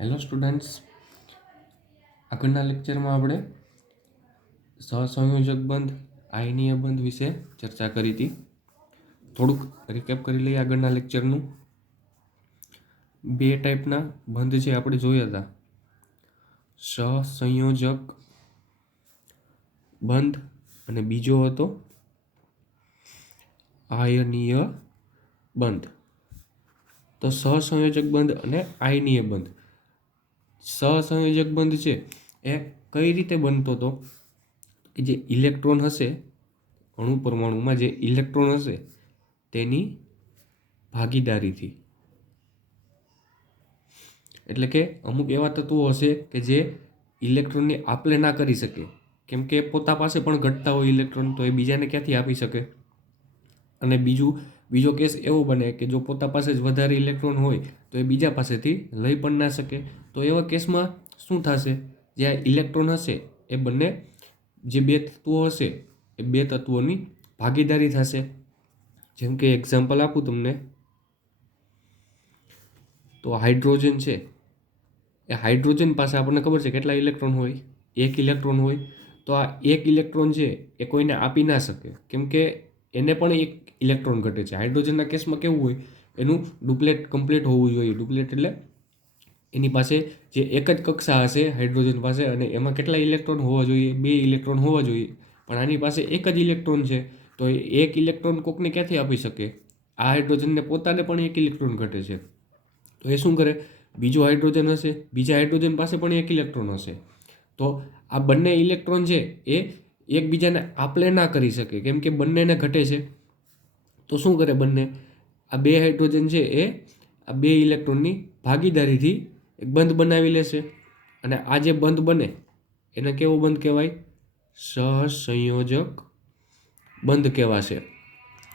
Hello students, આગળના લેક્ચરમાં આપણે સહસંયોજક બંધ, આયનીય બંધ વિશે ચર્ચા કરી હતી. થોડુંક રિકેપ કરી લઈએ આગળના લેક્ચરનું. બે ટાઈપના બંધ છે આપણે જોયા હતા: સહસંયોજક બંધ અને બીજો હતો આયનીય બંધ. તો સહસંયોજક બંધ અને આયનીય બંધ. સહસંયોજક બંધ છે એ કઈ રીતે બનતો હતો કે જે ઇલેક્ટ્રોન હશે, અણુ પરમાણુમાં જે ઇલેક્ટ્રોન હશે તેની ભાગીદારીથી. એટલે કે અમુક એવા તત્વો હશે કે જે ઇલેક્ટ્રોનની આપલે ના કરી શકે, કેમ કે પોતા પાસે પણ ઘટતા હોય ઇલેક્ટ્રોન, તો એ બીજાને ક્યાંથી આપી શકે. અને બીજો કેસ એવો બને કે જો પોતા પાસે જ વધારે ઇલેક્ટ્રોન હોય તો એ બીજા પાસેથી લઈ પણ ના શકે. તો એવા કેસમાં શું થશે? જે આ ઇલેક્ટ્રોન હશે એ બંને, જે બે તત્વો હશે એ બે તત્વોની ભાગીદારી થશે. જેમ કે એક્ઝામ્પલ આપું તમને, તો હાઇડ્રોજન છે, એ હાઇડ્રોજન પાસે આપણને ખબર છે કેટલા ઇલેક્ટ્રોન હોય, એક ઇલેક્ટ્રોન હોય. તો આ એક ઇલેક્ટ્રોન છે એ કોઈને આપી ના શકે, કેમ કે એને પણ એક ઇલેક્ટ્રોન ઘટે છે. હાઇડ્રોજનના કેસમાં કેવું હોય, એનું ડુપ્લેટ કમ્પ્લીટ હોવું જોઈએ. ડુપ્લેટ એટલે એની પાસે જે એક જ કક્ષા હશે હાઇડ્રોજન પાસે, અને એમાં કેટલા ઇલેક્ટ્રોન હોવા જોઈએ? બે ઇલેક્ટ્રોન હોવા જોઈએ. પણ આની પાસે એક જ ઇલેક્ટ્રોન છે, તો એ એક ઇલેક્ટ્રોન કોકને ક્યાંથી આપી શકે? આ હાઇડ્રોજનને પોતાને પણ એક ઇલેક્ટ્રોન ઘટે છે, તો એ શું કરે? બીજો હાઇડ્રોજન હશે, બીજા હાઇડ્રોજન પાસે પણ એક ઇલેક્ટ્રોન હશે. તો આ બંને ઇલેક્ટ્રોન છે એ એકબીજાને આપલે ના કરી શકે, કેમ કે બંનેને ઘટે છે. તો શું કરે બંને? આ બે હાઇડ્રોજન છે એ આ બે ઇલેક્ટ્રોનની ભાગીદારીથી એક બંધ બનાવી લેશે. અને આ જે બંધ બને એને કેવો બંધ કહેવાય? સહસંયોજક બંધ કહેવાશે.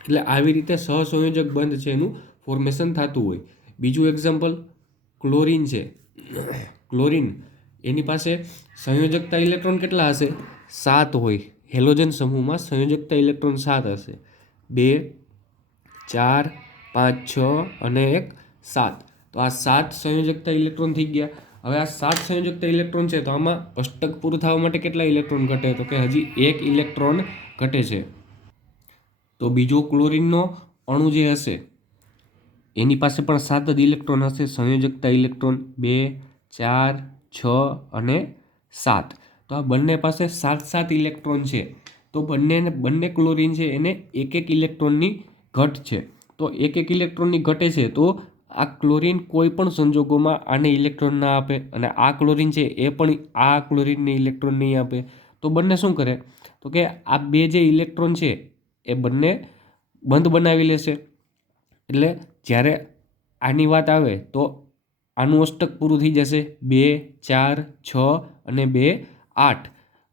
એટલે આવી રીતે સહસંયોજક બંધ છે એનું ફોર્મેશન થતું હોય. બીજું એક્ઝામ્પલ ક્લોરીન છે. ક્લોરીન, એની પાસે સંયોજકતા ઇલેક્ટ્રોન કેટલા હશે? 7 હોય. હેલોજન સમૂહમાં સંયોજકતા ઇલેક્ટ્રોન 7 હશે. 2, 4, 5, 6 અને 1, 7. તો આ 7 સંયોજકતા ઇલેક્ટ્રોન થઈ ગયા. હવે આ 7 સંયોજકતા ઇલેક્ટ્રોન છે, તો આમાં અષ્ટક પૂરું થવા માટે કેટલા ઇલેક્ટ્રોન ઘટે? તો કે હજી એક ઇલેક્ટ્રોન ઘટે છે. તો બીજો ક્લોરીનનો અણુ જે હશે એની પાસે પણ 7 જ ઇલેક્ટ્રોન હશે. સંયોજકતા ઇલેક્ટ્રોન 2, 4, 6 અને 7. તો આ બંને પાસે 7 ઇલેક્ટ્રોન છે. તો બંને ક્લોરીન છે એને એક ઇલેક્ટ્રોનની ઘટ છે. તો એક ઇલેક્ટ્રોનની ઘટે છે, તો આ ક્લોરીન કોઈ પણ સંજોગોમાં આને ઇલેક્ટ્રોન ના આપે, અને આ ક્લોરીન છે એ પણ આ ક્લોરીનને ઇલેક્ટ્રોન નહીં આપે. તો બંને શું કરે? તો કે આ બે જે ઇલેક્ટ્રોન છે એ બંને બંધ બનાવી લેશે. એટલે જ્યારે આની વાત આવે તો આનું અષ્ટક પૂરું થઈ જશે. 2, 4, 6 અને 2, 8.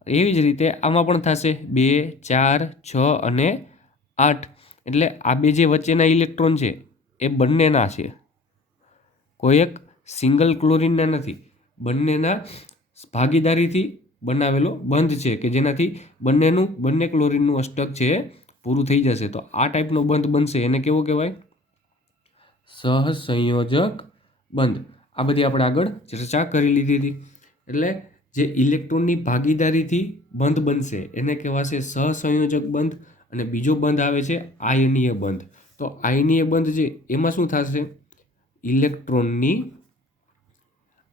એવી જ રીતે આમાં પણ થશે 2, 4, 6 અને 8. એટલે આ બે જે વચ્ચેના ઇલેક્ટ્રોન છે એ બંનેના છે, કોઈ એક સિંગલ ક્લોરીનના નથી. બંનેના ભાગીદારીથી બનાવેલો બંધ છે કે જેનાથી બંને ક્લોરીનનું અષ્ટક છે પૂરું થઈ જશે. તો આ ટાઈપનો બંધ બનશે, એને કેવો કહેવાય? સહસંયોજક બંધ. આ બધી આપણે આગળ ચર્ચા કરી લીધી હતી. એટલે જે ઇલેક્ટ્રોનની ભાગીદારીથી બંધ બનશે એને કહેવાશે સહસંયોજક બંધ. અને બીજો બંધ આવે છે આયનીય બંધ. તો આયનીય બંધ છે એમાં શું થશે? ઇલેક્ટ્રોનની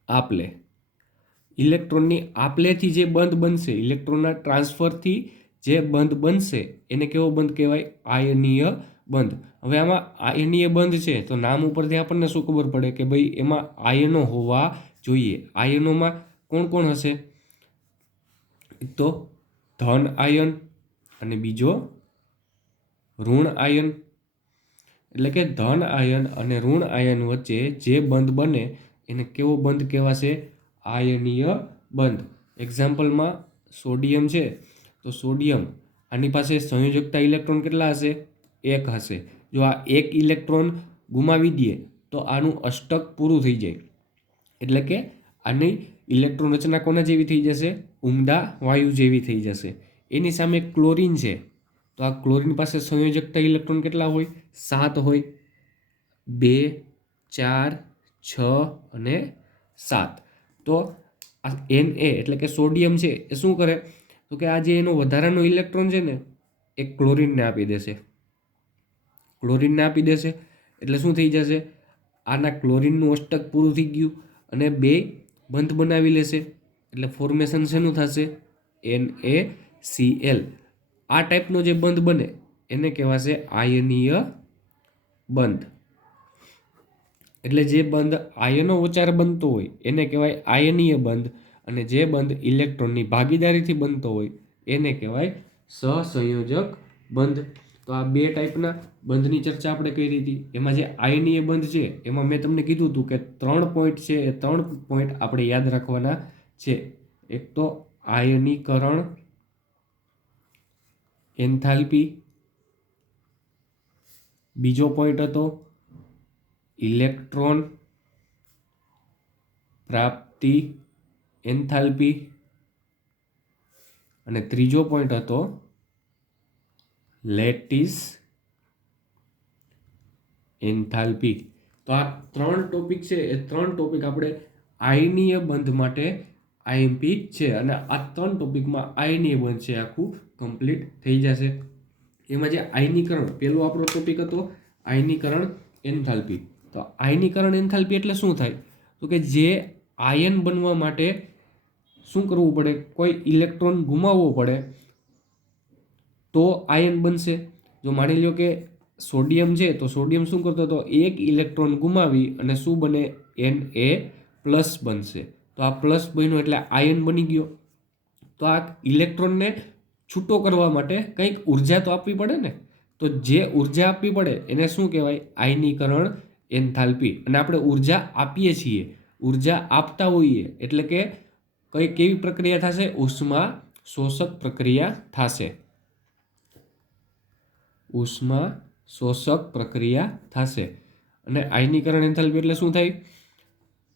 આપલે. ઇલેક્ટ્રોનની આપલેથી જે બંધ બનશે, ઇલેક્ટ્રોનના ટ્રાન્સફરથી જે બંધ બનશે એને કેવો બંધ કહેવાય? આયનીય બંધ. હવે આમાં આયનીય બંધ છે તો નામ ઉપરથી આપણને શું ખબર પડે કે ભાઈ એમાં આયનો હોવા જોઈએ. આયનોમાં કોણ કોણ હશે? તો ધન આયન અને બીજો ઋણ આયન. એટલે કે ધન આયન અને ઋણ આયન વચ્ચે જે બંધ બને એને કેવો બંધ કહેવાશે? આયનીય બંધ. એક્ઝામ્પલમાં સોડિયમ છે, તો સોડિયમ, આની પાસે સંયોજકતા ઇલેક્ટ્રોન કેટલા હશે? 1 હશે. જો આ એક ઇલેક્ટ્રોન ગુમાવી દઈએ તો આનું અષ્ટક પૂરું થઈ જાય. એટલે કે આની ઇલેક્ટ્રોન રચના કોના જેવી થઈ જશે? ઉમદા વાયુ જેવી થઈ જશે. એની સામે ક્લોરીન છે, તો આ ક્લોરીન પાસે સંયોજકતા ઇલેક્ટ્રોન કેટલા હોય? 7 હોય. 2, 4, 6 અને 7. તો આ Na એટલે કે સોડિયમ છે એ શું કરે, તો કે આ જે એનો વધારાનો ઇલેક્ટ્રોન છે ને એ ક્લોરીનને આપી દેશે. ક્લોરીનને આપી દેશે એટલે શું થઈ જશે, આના ક્લોરીનનું અષ્ટક પૂરું થઈ ગયું અને બે બંધ બનાવી લેશે. એટલે ફોર્મેશન શેનું થશે, NaCl. આ ટાઈપનો જે બંધ બને એને કહેવાશે આયનીય બંધ. એટલે જે બંધ આયનો વચાર બનતો હોય એને કહેવાય આયનીય બંધ, અને જે બંધ ઇલેક્ટ્રોનની ભાગીદારીથી બનતો હોય એને કહેવાય સહસંયોજક બંધ. તો આ બે ટાઈપના બંધની ચર્ચા આપણે કરી હતી. એમાં જે આયનીય બંધ છે એમાં મેં તમને કીધું હતું કે 3 પોઈન્ટ છે, એ 3 પોઈન્ટ આપણે યાદ રાખવાના છે. એક તો આયનીકરણ એન્થાલ્પી, બીજો પોઈન્ટ હતો ઇલેક્ટ્રોન પ્રાપ્તિ એન્થાલ્પી, અને ત્રીજો પોઈન્ટ હતો લેટિસ એન્થાલ્પી. તો આ 3 ટોપિક છે, એ 3 ટોપિક આપણે આયનીય બંધ માટે આઈએમપી છે, અને આ 3 ટોપિકમાં આયનીય બંધ છે આખું કમ્પ્લીટ થઈ જશે. એમાં જે આયનીકરણ, પેલો આપણો ટોપિક હતો આયનીકરણ એન્થાલ્પી. તો આયનીકરણ એન્થાલ્પી એટલે શું થાય, તો કે જે આયન બનવા માટે શું કરવું પડે, કોઈ ઇલેક્ટ્રોન ગુમાવવો પડે તો આયન બનશે. જો માની લો કે સોડિયમ છે તો સોડિયમ શું કરતો હતો, એક ઇલેક્ટ્રોન ગુમાવી અને શું બને, Na+ બનશે. તો આ પ્લસ બન્યો એટલે આયન બની ગયો. તો આ ઇલેક્ટ્રોનને છૂટો કરવા માટે કંઈક ઉર્જા તો આપવી પડે ને, તો જે ઉર્જા આપવી પડે એને શું કહેવાય, આયનીકરણ એન્થાલ્પી. અને આપણે ઉર્જા આપીએ છીએ, ઉર્જા આપતા હોઈએ એટલે કે કઈ કેવી પ્રક્રિયા થશે, ઉષ્મા શોષક પ્રક્રિયા થશે. ઉષ્મા શોષક પ્રક્રિયા થશે. અને આયનીકરણ એન્થાલ્પી એટલે શું થાય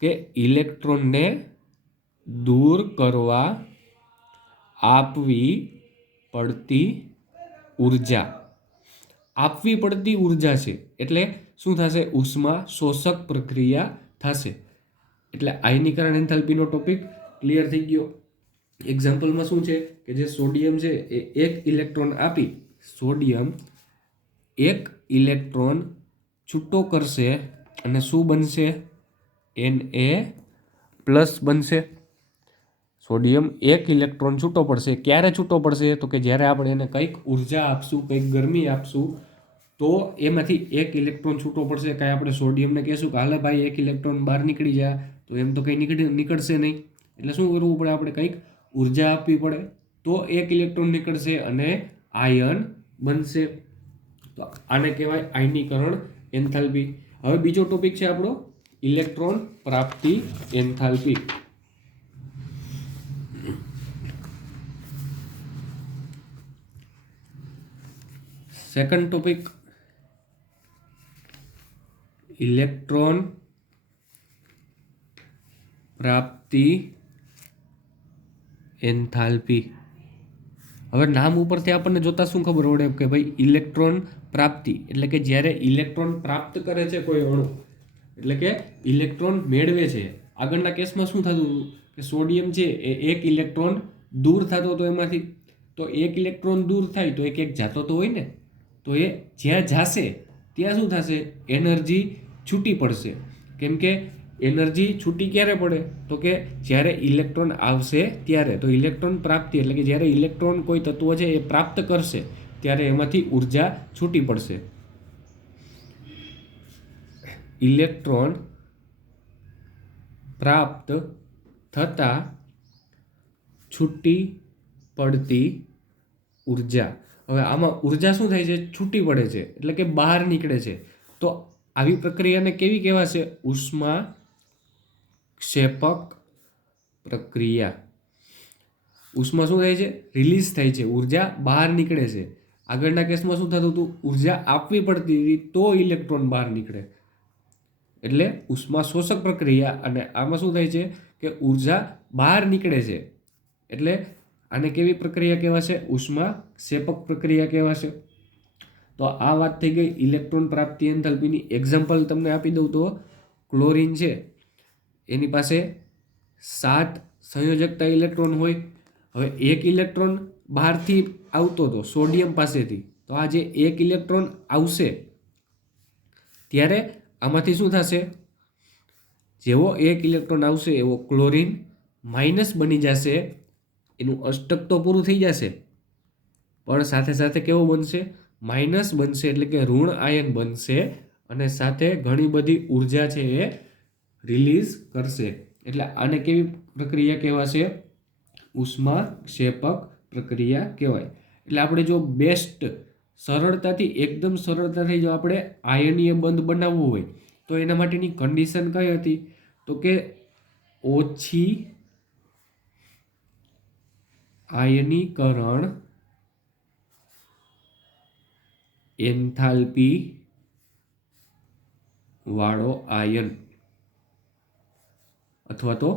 કે ઇલેક્ટ્રોનને દૂર કરવા આપવી પડતી ઉર્જા, આપવી પડતી ઉર્જા છે એટલે શું થશે, ઉષ્મા શોષક પ્રક્રિયા થશે. એટલે આયનીકરણ એન્થાલ્પીનો ટોપિક ક્લિયર થઈ ગયો. એક્ઝામ્પલમાં શું છે કે જે સોડિયમ છે એ એક ઇલેક્ટ્રોન આપી, સોડિયમ એક ઇલેક્ટ્રોન છૂટો કરશે અને શું બનશે, Na+ બનશે. સોડિયમ એક ઇલેક્ટ્રોન છૂટો પડશે. ક્યારે છૂટો પડશે, તો કે જ્યારે આપણે એને કંઈક ઉર્જા આપશું, કંઈક ગરમી આપશું તો એમાંથી એક ઇલેક્ટ્રોન છૂટો પડશે. કાંઈ આપણે સોડિયમને કહેશું કે હાલે ભાઈ એક ઇલેક્ટ્રોન બહાર નીકળી જાય, તો એમ તો કંઈ નીકળશે નહીં. એટલે શું કરવું પડે, આપણે કંઈક ઉર્જા આપવી પડે તો એક ઇલેક્ટ્રોન નીકળશે અને આયન બનશે. તો આને કહેવાય આયનીકરણ એન્થાલ્પી. હવે બીજો ટોપિક છે આપણો ઇલેક્ટ્રોન પ્રાપ્તિ એન્થાલ્પી. સેકન્ડ ટોપિક ઇલેક્ટ્રોન પ્રાપ્તિ એન્થાલ્પી. હવે નામ ઉપરથી આપણને જોતા શું ખબર પડે કે ભાઈ ઇલેક્ટ્રોન પ્રાપ્તિ એટલે કે જ્યારે ઇલેક્ટ્રોન પ્રાપ્ત કરે છે કોઈ અણુ, એટલે કે ઇલેક્ટ્રોન મેળવે છે. આગળના કેસમાં શું થતું હતું કે સોડિયમ છે એ એક ઇલેક્ટ્રોન દૂર થતો હતો એમાંથી. તો એક ઇલેક્ટ્રોન દૂર થાય તો એક જાતો તો હોય ને, તો એ જ્યાં જાશે ત્યાં શું થશે, એનર્જી છૂટી પડશે. કેમ કે એનર્જી છૂટી ક્યારે પડે, તો કે જ્યારે ઇલેક્ટ્રોન આવશે ત્યારે. તો ઇલેક્ટ્રોન પ્રાપ્તિ એટલે કે જ્યારે ઇલેક્ટ્રોન કોઈ તત્વ છે એ પ્રાપ્ત કરશે ત્યારે એમાંથી ઉર્જા છૂટી પડશે. ઇલેક્ટ્રોન પ્રાપ્ત થતા છૂટી પડતી ઉર્જા. હવે આમાં ઉર્જા શું થાય છે, છૂટી પડે છે એટલે કે બહાર નીકળે છે. તો આવી પ્રક્રિયાને કેવી કહેવાશે, ઉષ્મા ક્ષેપક પ્રક્રિયા. ઉષ્મા શું થાય છે, રિલીઝ થાય છે, ઉર્જા બહાર નીકળે છે. આગળના કેસમાં શું થતું હતું, ઉર્જા આપવી પડતી હતી તો ઇલેક્ટ્રોન બહાર નીકળે, એટલે ઉષ્મા શોષક પ્રક્રિયા. અને આમાં શું થાય છે કે ઉર્જા બહાર નીકળે છે, એટલે આને કેવી પ્રક્રિયા કહેવાશે, ઉષ્મા ક્ષેપક પ્રક્રિયા કહેવાશે. તો આ વાત થઈ ગઈ ઇલેક્ટ્રોન પ્રાપ્તિ એન્થાલ્પીની. એક્ઝામ્પલ તમને આપી દઉં તો ક્લોરીન છે એની પાસે 7 સંયોજકતા ઇલેક્ટ્રોન હોય. હવે એક ઇલેક્ટ્રોન બહારથી આવતો હતો સોડિયમ પાસેથી, તો આ જે એક ઇલેક્ટ્રોન આવશે ત્યારે આમાંથી શું થશે, જેવો એક ઇલેક્ટ્રોન આવશે એવો ક્લોરીન માઇનસ બની જશે, એનું અષ્ટક તો પૂરું થઈ જશે પણ સાથે સાથે કેવો બનશે, માઇનસ બનશે, એટલે કે ઋણ આયન બનશે અને સાથે ઘણી બધી ઉર્જા છે એ રિલીઝ કરશે. એટલે આને કેવી પ્રક્રિયા કહેવાશે, ઉષ્માક્ષેપક પ્રક્રિયા કહેવાય. એટલે આપણે જો બેસ્ટ સરળતાથી એકદમ સરળતાથી જો આપણે આયનીય બંધ બનાવવું હોય તો એના માટેની કન્ડિશન કઈ હતી, તો કે ઓછી આયનીકરણ એન્થાલ્પી વાળો આયન અથવા તો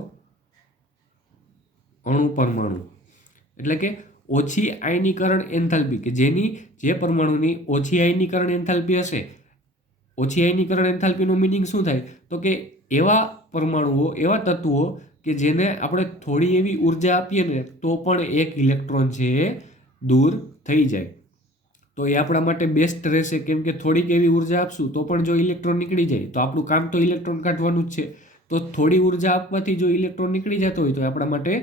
અણુ પરમાણુ, એટલે કે ઓછી આયનીકરણ એન્થાલ્પી, કે જેની જે પરમાણુની ઓછી આયનીકરણ એન્થાલ્પી હશે. ઓછી આયનીકરણ એન્થાલ્પીનું મિનિંગ શું થાય, તો કે એવા પરમાણુઓ, એવા તત્વો કે જેને આપણે થોડી એવી ઉર્જા આપીએ ને તો પણ એક ઇલેક્ટ્રોન છે એ દૂર થઈ જાય. તો એ આપણા માટે બેસ્ટ રહેશે, કેમ કે થોડીક એવી ઉર્જા આપશું તો પણ જો ઇલેક્ટ્રોન નીકળી જાય તો આપણું કામ તો ઇલેક્ટ્રોન કાઢવાનું જ છે. તો થોડી ઉર્જા આપવાથી જો ઇલેક્ટ્રોન નીકળી જતો હોય તો આપણા માટે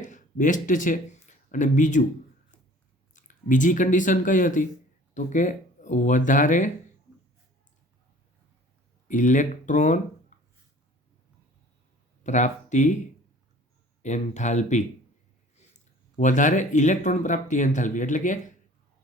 બેસ્ટ છે. અને બીજી કન્ડિશન કઈ હતી, તો કે વધારે ઇલેક્ટ્રોન પ્રાપ્તિ એન્થાલ્પી. વધારે ઇલેક્ટ્રોન પ્રાપ્તિ એન્થાલ્પી એટલે કે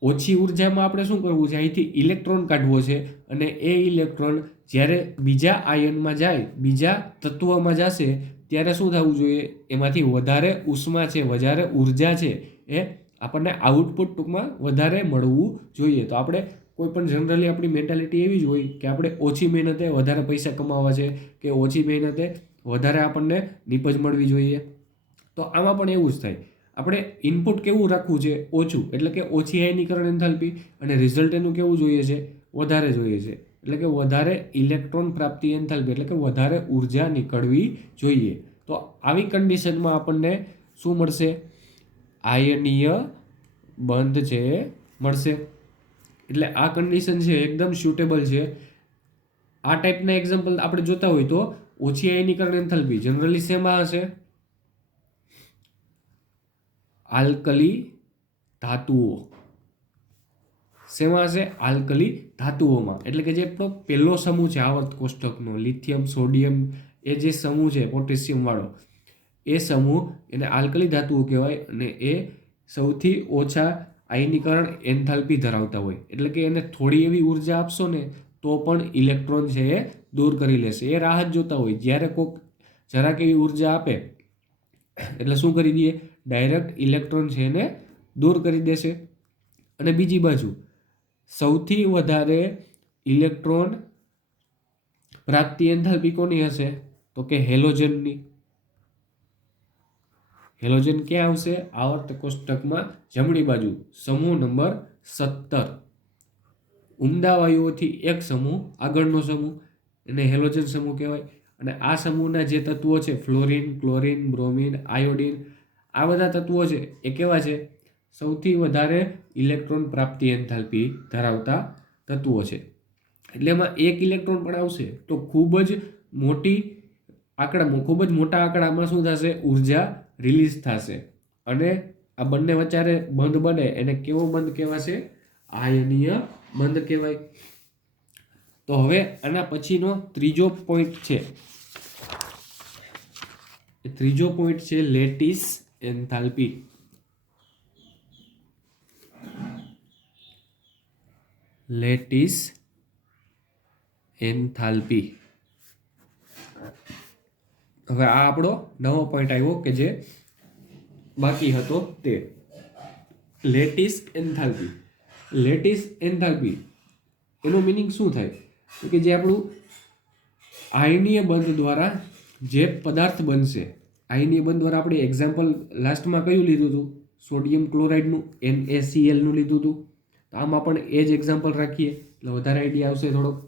ઓછી ઉર્જામાં આપણે શું કરવું છે, અહીંથી ઇલેક્ટ્રોન કાઢવો છે અને એ ઇલેક્ટ્રોન જ્યારે બીજા આયનમાં જાય, બીજા તત્વમાં જશે ત્યારે શું થવું જોઈએ, એમાંથી વધારે ઉષ્મા છે, વધારે ઉર્જા છે એ આપણને આઉટપુટ ટૂંકમાં વધારે મળવું જોઈએ. તો આપણે કોઈ પણ જનરલી આપણી મેન્ટાલિટી એવી જ હોય કે આપણે ઓછી મહેનતે વધારે પૈસા કમાવા છે, કે ઓછી મહેનતે વધારે આપણને નીપજ મળવી જોઈએ. તો આમાં પણ એવું જ થાય, આપણે ઇનપુટ કેવું રાખવું છે, ઓછું, એટલે કે ઓછી આયનીકરણ એન્થાલ્પી, અને રિઝલ્ટ એનું કેવું જોઈએ છે, વધારે જોઈએ છે, એટલે કે વધારે ઇલેક્ટ્રોન પ્રાપ્તિ એન્થાલ્પી, એટલે કે વધારે ઉર્જા નીકળવી જોઈએ. તો આવી કન્ડિશનમાં આપણને શું મળશે, આયનીય બંધ છે મળશે. એટલે આ કન્ડિશન છે એકદમ સ્યુટેબલ છે. આ ટાઈપના એક્ઝામ્પલ આપણે જોતા હોય તો ઓછી આયનીકરણ એન્થાલ્પી જનરલી શેમાં હશે, આલ્કલી ધાતુઓ. શેમાં હશે, આલ્કલી ધાતુઓમાં. એટલે કે જે આપણો પહેલો સમૂહ છે આવર્ત કોષ્ટકનો, લિથિયમ, સોડિયમ, એ જે સમૂહ છે પોટેશિયમ વાળો, એ સમૂહ એને આલ્કલી ધાતુઓ કહેવાય અને એ સૌથી ઓછા આયનીકરણ એન્થાલ્પી ધરાવતા હોય. એટલે કે એને થોડી એવી ઉર્જા આપશો ને તો પણ ઇલેક્ટ્રોન છે એ દૂર કરી લેશે. એ રાહ જ જોતા હોય, જ્યારે કોઈક જરાક એવી ઉર્જા આપે એટલે શું કરી દઈએ, ડાયરેક્ટ ઇલેક્ટ્રોન છે એને દૂર કરી દેશે. અને બીજી બાજુ સૌથી વધારે ઇલેક્ટ્રોન પ્રાપ્તિ એન્થાલ્પી કોની હશે, તો કે હેલોજનની. હેલોજન ક્યાં આવશે, આવર્ત કોષ્ટકમાં જમણી બાજુ સમૂહ નંબર 17. ઉમદા વાયુઓથી એક સમૂહ, આગળનો સમૂહ, એને હેલોજન સમૂહ કહેવાય. અને આ સમૂહના જે તત્વો છે, ફ્લોરિન, ક્લોરિન, બ્રોમિન, આયોડિન, આ બધા તત્વો છે એ કેવા છે, સૌથી વધારે ઇલેક્ટ્રોન પ્રાપ્તિ એન્થાલ્પી ધરાવતા તત્વો છે. એટલે એમાં એક ઇલેક્ટ્રોન પણ આવશે તો ખૂબ જ મોટા આંકડામાં શું થશે, ઉર્જા રિલીઝ થશે. અને આ બંને વચ્ચે બંધ બને એને કેવો બંધ કહેવાશે, આયનીય બંધ કહેવાય. તો હવે આના પછીનો ત્રીજો પોઈન્ટ છે, ત્રીજો પોઈન્ટ છે લેટિસ એન્થાલ્પી. Lattice enthalpy. હવે આ આપણો નવો પોઈન્ટ આવ્યો કે જે બાકી હતો તે લેટિસ એન્થાલ્પી. લેટિસ એન્થાલ્પી એનો મિનિંગ શું થાય, તો કે જે આપણું આયનીય બંધ દ્વારા જે પદાર્થ બનશે, આયનીય બંધ દ્વારા આપણે એક્ઝામ્પલ લાસ્ટમાં કયું લીધું હતું, સોડિયમ ક્લોરાઇડનું, NaCl નું લીધું હતું. તો આમાં પણ એ જ એક્ઝામ્પલ રાખીએ એટલે વધારે આઈડિયા આવશે થોડોક.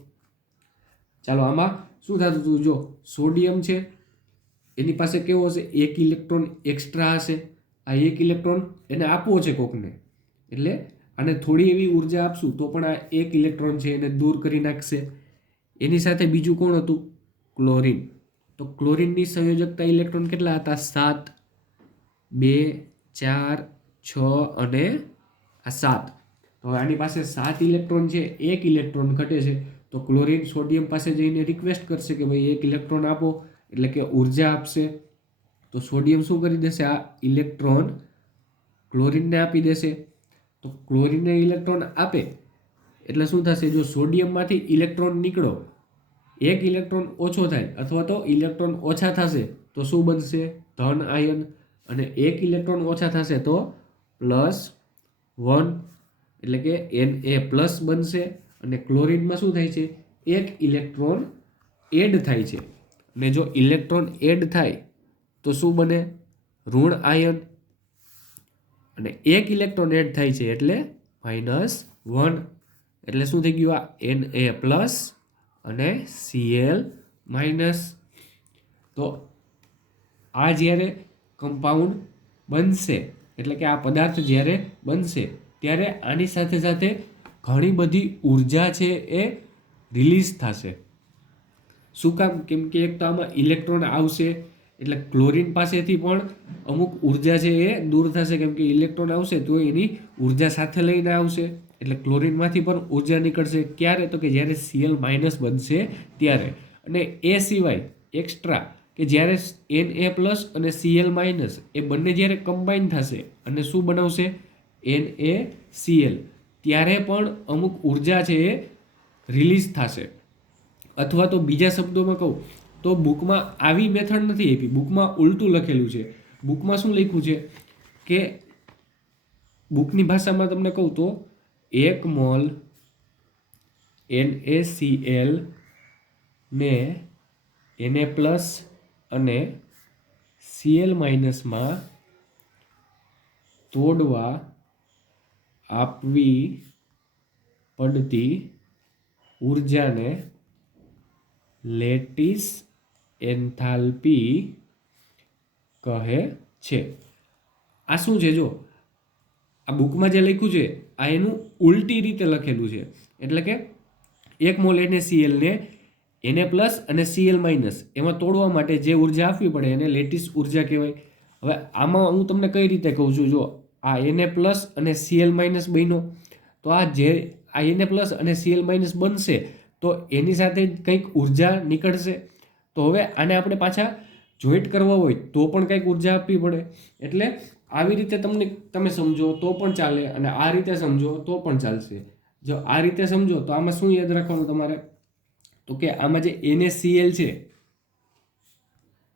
ચાલો, આમાં શું થતું હતું, જો સોડિયમ છે એની પાસે કેવો હશે, એક ઇલેક્ટ્રોન એક્સ્ટ્રા હશે. આ એક ઇલેક્ટ્રોન એને આપવો છે કોકને, એટલે આને થોડી એવી ઉર્જા આપશું તો પણ આ એક ઇલેક્ટ્રોન છે એને દૂર કરી નાખશે. એની સાથે બીજું કોણ હતું, ક્લોરીન. તો ક્લોરીનની સંયોજકતા ઇલેક્ટ્રોન કેટલા હતા, 7, 2, 4, 6 અને આ 7. તો આની પાસે 7 ઇલેક્ટ્રોન છે, એક ઇલેક્ટ્રોન ઘટે છે. તો ક્લોરીન સોડિયમ પાસે જઈને રિક્વેસ્ટ કરશે કે ભાઈ એક ઇલેક્ટ્રોન આપો, એટલે કે ઉર્જા આપશે. તો સોડિયમ શું કરી દેશે, આ ઇલેક્ટ્રોન ક્લોરીનને આપી દેશે. તો ક્લોરીનને ઇલેક્ટ્રોન આપે એટલે શું થશે, જો સોડિયમમાંથી ઇલેક્ટ્રોન નીકળો, એક ઇલેક્ટ્રોન ઓછો થાય અથવા તો ઇલેક્ટ્રોન ઓછા થશે તો શું બનશે, ધન આયન. અને એક ઇલેક્ટ્રોન ઓછા થશે તો +1 એટલે કે Na+ બનશે. અને ક્લોરીનમાં શું થાય છે, એક ઇલેક્ટ્રોન એડ થાય છે. અને જો ઇલેક્ટ્રોન એડ થાય તો શું બને, ઋણ આયન. અને એક ઇલેક્ટ્રોન એડ થાય છે એટલે -1. એટલે શું થઈ ગયું, આ Na+ અને Cl-. તો આ જ્યારે કમ્પાઉન્ડ બનશે એટલે કે આ પદાર્થ જ્યારે બનશે ત્યારે આની સાથે સાથે ઘણી બધી ઉર્જા છે એ રિલીઝ થશે. શું કામ, કેમ કે એક તો આમાં ઇલેક્ટ્રોન આવશે એટલે ક્લોરીન પાસેથી પણ અમુક ઉર્જા છે એ દૂર થશે, કેમ કે ઇલેક્ટ્રોન આવશે તો એની ઉર્જા સાથે લઈને આવશે. એટલે ક્લોરીનમાંથી પણ ઉર્જા નીકળશે. ક્યારે, તો કે જ્યારે Cl- બનશે ત્યારે. અને એ સિવાય એક્સ્ટ્રા કે જ્યારે Na+ અને Cl- એ બંને જ્યારે કમ્બાઈન થશે અને શું બનાવશે, NaCl, ત્યારે પણ અમુક ઉર્જા છે એ રિલીઝ થશે. અથવા તો બીજા શબ્દોમાં કહું તો બુકમાં આવી મેથડ નથી આપી, બુકમાં ઉલટું લખેલું છે. બુકમાં શું લખ્યું છે કે બુકની ભાષામાં તમને કહું તો 1 મોલ NaCl ને Na+ અને Cl- માં તોડવા આપવી પડતી ઉર્જાને લેટિસ એન્થાલ્પી કહે છે. આ શું છે, જો આ બુકમાં જે લખ્યું છે આ એનું ઉલટી રીતે લખેલું છે. એટલે કે 1 મોલ NaCl ને Na+ અને Cl- એમાં તોડવા માટે જે ઉર્જા આપવી પડે એને લેટિસ ઉર્જા કહેવાય. હવે આમાં હું તમને કઈ રીતે કહું છું, જો આ Na+ અને Cl- બન્યો તો આ જે આ Na+ અને Cl- બનશે તો એની સાથે કંઈક ઉર્જા નીકળશે. તો હવે આને આપણે પાછા જોઈન્ટ કરવા હોય તો પણ કંઈક ઉર્જા આપવી પડે. એટલે આવી રીતે તમે સમજો તો પણ ચાલે અને આ રીતે સમજો તો પણ ચાલશે. જો આ રીતે સમજો તો આમાં શું યાદ રાખવાનું તમારે, તો કે આમાં જે NaCl છે,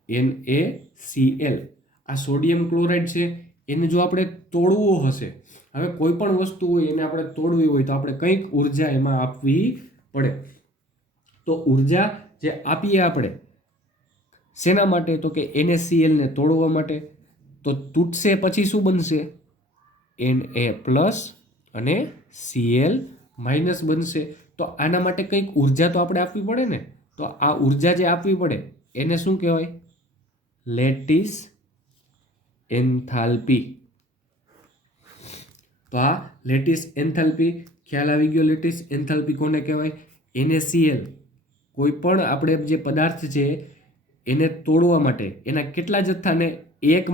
NaCl આ સોડિયમ ક્લોરાઇડ છે, એને જો આપણે તોડવું હશે, હવે કોઈ પણ વસ્તુ હોય એને આપણે તોડવી હોય તો આપણે કંઈક ઉર્જા એમાં આપવી પડે. તો ઉર્જા જે આપીએ આપણે શેના માટે, તો કે NaCl ને તોડવા માટે. તો તૂટશે પછી શું બનશે, Na+ અને Cl- બનશે. તો આના માટે કંઈક ઉર્જા તો આપણે આપવી પડે ને. તો આ ઉર્જા જે આપવી પડે એને શું કહેવાય, લેટિસ એન્થાલ્પી. તો આ લેટિસ એન્થાલ્પી ખ્યાલ આવી ગયો. લેટિસ એન્થાલ્પી કોને કહેવાય, NaCl કોઈ પણ આપણે જે પદાર્થ છે એને તોડવા માટે એના કેટલા જથ્થાને, 1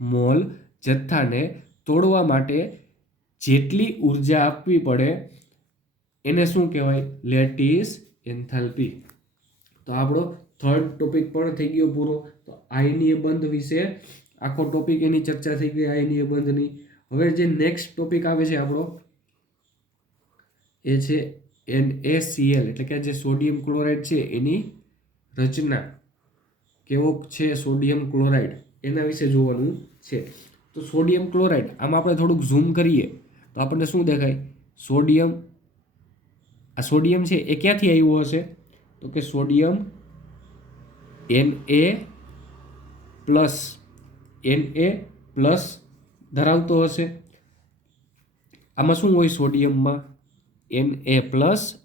મોલ જથ્થાને તોડવા માટે જેટલી ઉર્જા આપવી પડે એને શું કહેવાય, લેટિસ એન્થાલ્પી. તો આપણો થર્ડ ટોપિક પણ થઈ ગયો પૂરો. તો આયનીય બંધ વિશે આખો ટોપિક એની ચર્ચા થઈ ગઈ આયનીય બંધની. હવે જે નેક્સ્ટ ટોપિક આવે છે આપણો એ છે NaCl, એટલે કે જે સોડિયમ ક્લોરાઇડ છે એની રચના કેવો છે, સોડિયમ ક્લોરાઇડ એના વિશે જોવાનું છે. તો સોડિયમ ક્લોરાઇડ આમાં આપણે થોડુંક ઝૂમ કરીએ તો આપણને શું દેખાય, સોડિયમ, આ સોડિયમ છે એ ક્યાંથી આવ્યો હશે, તો કે સોડિયમ Na+ ધરાવતો હશે. આમાં શું હોય સોડિયમમાં, Na+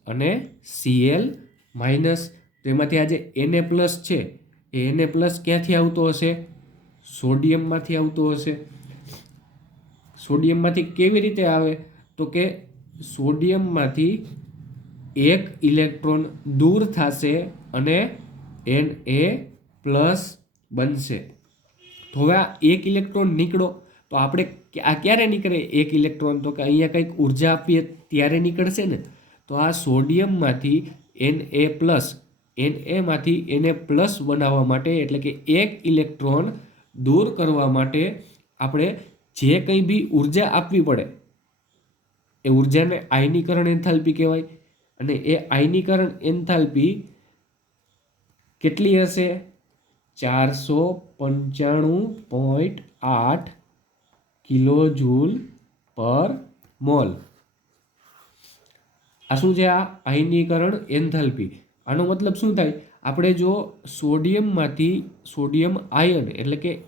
અને Cl-. તો એમાંથી આ જે Na+ છે એ Na+ ક્યાંથી આવતો હશે? સોડિયમમાંથી આવતો હશે. સોડિયમમાંથી કેવી રીતે આવે? તો કે સોડિયમમાંથી એક ઇલેક્ટ્રોન દૂર થશે અને Na+ બનશે. તો હવે આ એક ઇલેક્ટ્રોન નીકળો તો આપણે આ ક્યારે નીકળે એક ઇલેક્ટ્રોન? તો કે અહીંયા કંઈક ઉર્જા આપીએ ત્યારે નીકળશે ને. તો આ સોડિયમમાંથી માંથી Na+ બનાવવા માટે, એટલે કે એક ઇલેક્ટ્રોન દૂર કરવા માટે આપણે જે કંઈ બી ઉર્જા આપવી પડે એ ઉર્જાને આયનીકરણ એન્થાલ્પી કહેવાય. અને એ આયનીકરણ એન્થાલ્પી કેટલી હશે? 495.8 કિલોજૂલ પર મોલ. આ શું છે? આ આયનીકરણ એન્થાલ્પી. આનો મતલબ શું થાય? આપણે જો સોડિયમ આયન એટલે કે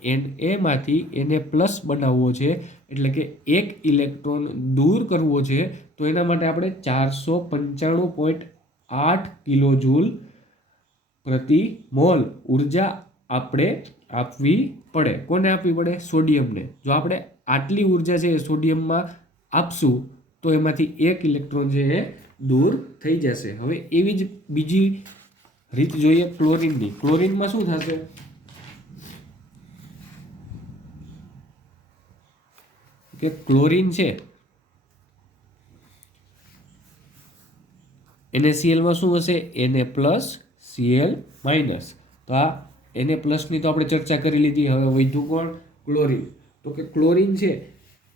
માંથી Na+ બનાવવો છે, એટલે કે એક ઇલેક્ટ્રોન દૂર કરવો છે, તો એના માટે આપણે 495.8 કિલોજૂલ પ્રતિ મોલ ઉર્જા આપણે આપવી પડે. કોને આપવી પડે? સોડિયમને. જો આપણે આટલી ઉર્જા છે એ સોડિયમમાં આપશું તો એમાંથી એક ઇલેક્ટ્રોન છે એ દૂર થઈ જશે. હવે એવી જ બીજી રીત જોઈએ ક્લોરીનની. ક્લોરીનમાં શું થશે? કે ક્લોરીન છે NaCl માં શું હશે? Na+, Cl-. તો આ Na+ ની તો આપણે ચર્ચા કરી લીધી. હવે વધ્યું કોણ? ક્લોરીન. તો કે ક્લોરીન છે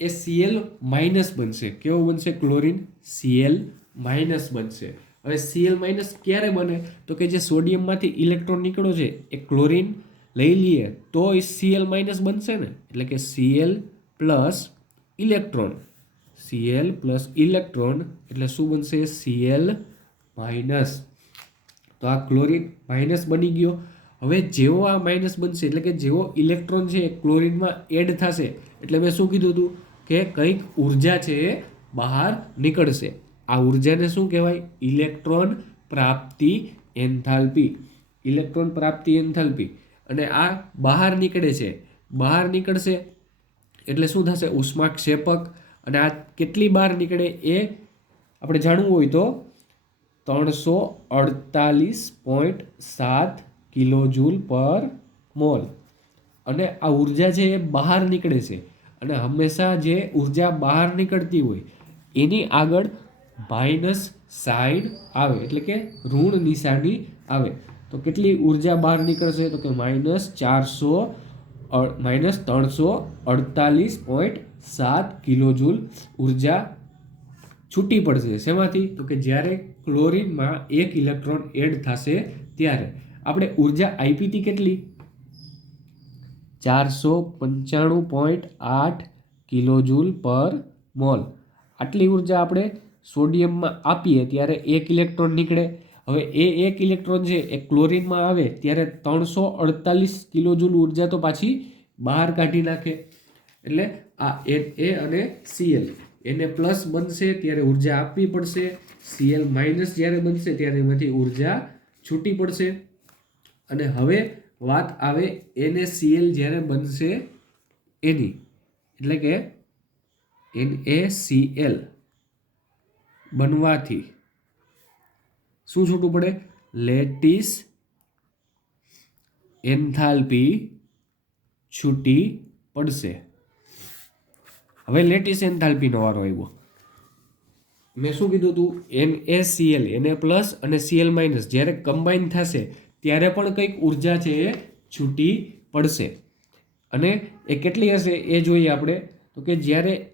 એ Cl- બનશે. કેવો બનશે ક્લોરીન? Cl- બનશે. હવે Cl- ક્યારે બને? તો કે જે સોડિયમમાંથી ઇલેક્ટ્રોન નીકળ્યો છે એ ક્લોરીન લઈ લઈએ તો એ Cl- બનશે ને. એટલે કે Cl+ ઇલેક્ટ્રોન. Cl+ ઇલેક્ટ્રોન એટલે શું બનશે? Cl-. તો આ ક્લોરીન માઇનસ બની ગયો. હવે જેવો આ માઇનસ બનશે એટલે કે જેવો ઇલેક્ટ્રોન છે એ ક્લોરીનમાં એડ થશે એટલે મેં શું કીધું હતું કે કંઈક ઉર્જા છે એ બહાર નીકળશે. આ ઉર્જાને શું કહેવાય? ઇલેક્ટ્રોન પ્રાપ્તિ એન્થાલ્પી. ઇલેક્ટ્રોન પ્રાપ્તિ એન્થાલ્પી. અને આ બહાર નીકળે છે. બહાર નીકળશે એટલે શું થશે? ઉષ્માક્ષેપક. અને આ કેટલી બહાર નીકળે એ આપણે જાણવું હોય તો 348.7 કિલોજૂલ પર મોલ. અને આ ઉર્જા છે એ બહાર નીકળે છે. અને હંમેશા જે ઉર્જા બહાર નીકળતી હોય એની આગળ માઇનસ સાઇન આવે, એટલે કે ઋણ નિશાની આવે. તો કેટલી ઉર્જા બહાર નીકળશે? તો કે -348.7 કિલોજૂલ ઉર્જા છૂટી પડશે. શેમાંથી? તો કે જ્યારે ક્લોરીનમાં એક ઇલેક્ટ્રોન એડ થશે ત્યારે. આપણે ઉર્જા આપી હતી કેટલી? 495.8 કિલોજૂલ પર મોલ. આટલી ઉર્જા આપણે સોડિયમમાં આપીએ ત્યારે એક ઇલેક્ટ્રોન નીકળે. હવે એ એક ઇલેક્ટ્રોન છે એ ક્લોરીનમાં આવે ત્યારે 348 કિલોજૂલ ઉર્જા તો પાછી બહાર કાઢી નાખે. એટલે આ Na અને Cl. Na+ બનશે ત્યારે ઉર્જા આપવી પડશે. Cl- જ્યારે બનશે ત્યારે એમાંથી ઉર્જા છૂટી પડશે. અને હવે વાત આવે NaCl જ્યારે બનશે એની. એટલે કે NaCl બનવાથી શું છૂટું પડે? લેટિસ એન્થાલ્પી છૂટી પડશે. હવે લેટિસ એન્થાલ્પીનો વારો આવ્યો. મેં શું કીધું હતું? NaCl Na+ અને Cl- જ્યારે કમ્બાઈન થશે ત્યારે પણ કંઈક ઉર્જા છે એ છૂટી પડશે. અને એ કેટલી હશે એ જોઈએ આપણે. તો કે જ્યારે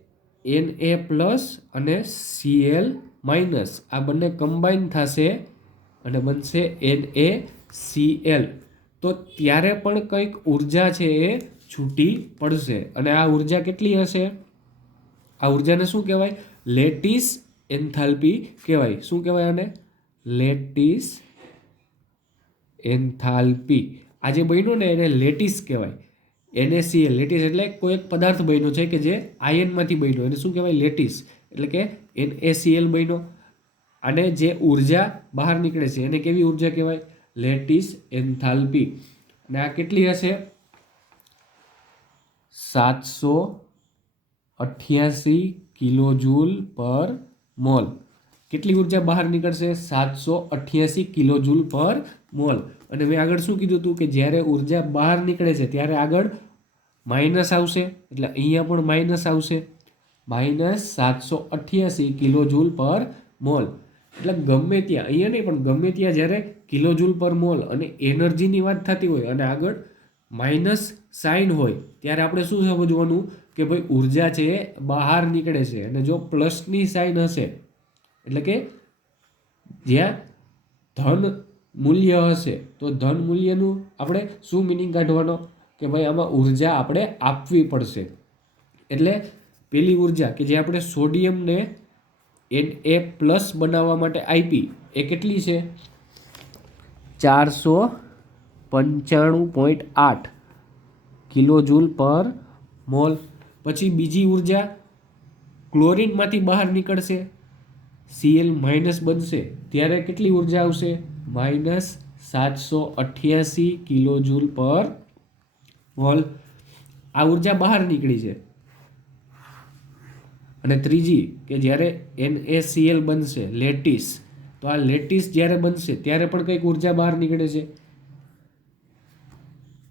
Na+ અને Cl- આ બંને કમ્બાઈન થશે અને બનશે NaCl, તો ત્યારે પણ કંઈક ઉર્જા છે એ છૂટી પડશે. અને આ ઉર્જા કેટલી હશે? આ ઉર્જાને શું કહેવાય? લેટિસ એન્થાલ્પી કહેવાય. શું કહેવાય આને? Lattice enthalpy. આ જે બન્યો ને એને લેટિસ કહેવાય. NaCl લેટિસ એટલે કોઈ એક પદાર્થ બન્યો છે કે જે આયનમાંથી બન્યો, એને શું કહેવાય? લેટિસ. એટલે કે NaCl બન્યો. અને જે ઉર્જા બહાર નીકળે છે એને કેવી ઉર્જા કહેવાય? Lattice enthalpy. અને આ કેટલી હશે? 788 કિલોજૂલ પર મોલ. કેટલી ઉર્જા બહાર નીકળશે? 788 કિલોજૂલ પર મોલ. અને મેં આગળ શું કીધું હતું કે જ્યારે ઉર્જા બહાર નીકળે છે ત્યારે આગળ માઇનસ આવશે, એટલે અહીંયા પણ માઇનસ આવશે, -788 કિલોજૂલ પર મોલ. એટલે ગમે ત્યાં, અહીંયા નહીં પણ ગમે ત્યાં જ્યારે કિલોજૂલ પર મોલ અને એનર્જીની વાત થતી હોય અને આગળ માઇનસ સાઇન હોય ત્યારે આપણે શું સમજવાનું કે ભાઈ ઉર્જા છે એ બહાર નીકળે છે. અને જો પ્લસની સાઇન હશે એટલે કે જ્યાં ધન મૂલ્ય હશે તો ધન મૂલ્યનું આપણે શું મિનિંગ કાઢવાનો કે ભાઈ આમાં ઉર્જા આપણે આપવી પડશે. એટલે પેલી ઉર્જા કે જે આપણે સોડિયમને Na+ બનાવવા માટે આપી એ કેટલી છે? 495.8 કિલોજૂલ પર મોલ. પછી બીજી ઉર્જા ક્લોરીનમાંથી બહાર નીકળશે, Cl- બનશે ત્યારે કેટલી ઉર્જા આવશે? -788 કિલોજૂલ પર મોલ. આ ઉર્જા બહાર નીકળી છે. અને ત્રીજી કે જ્યારે NaCl બનશે લેટિસ, તો આ લેટિસ જ્યારે બનશે ત્યારે પણ કંઈક ઉર્જા બહાર નીકળે છે.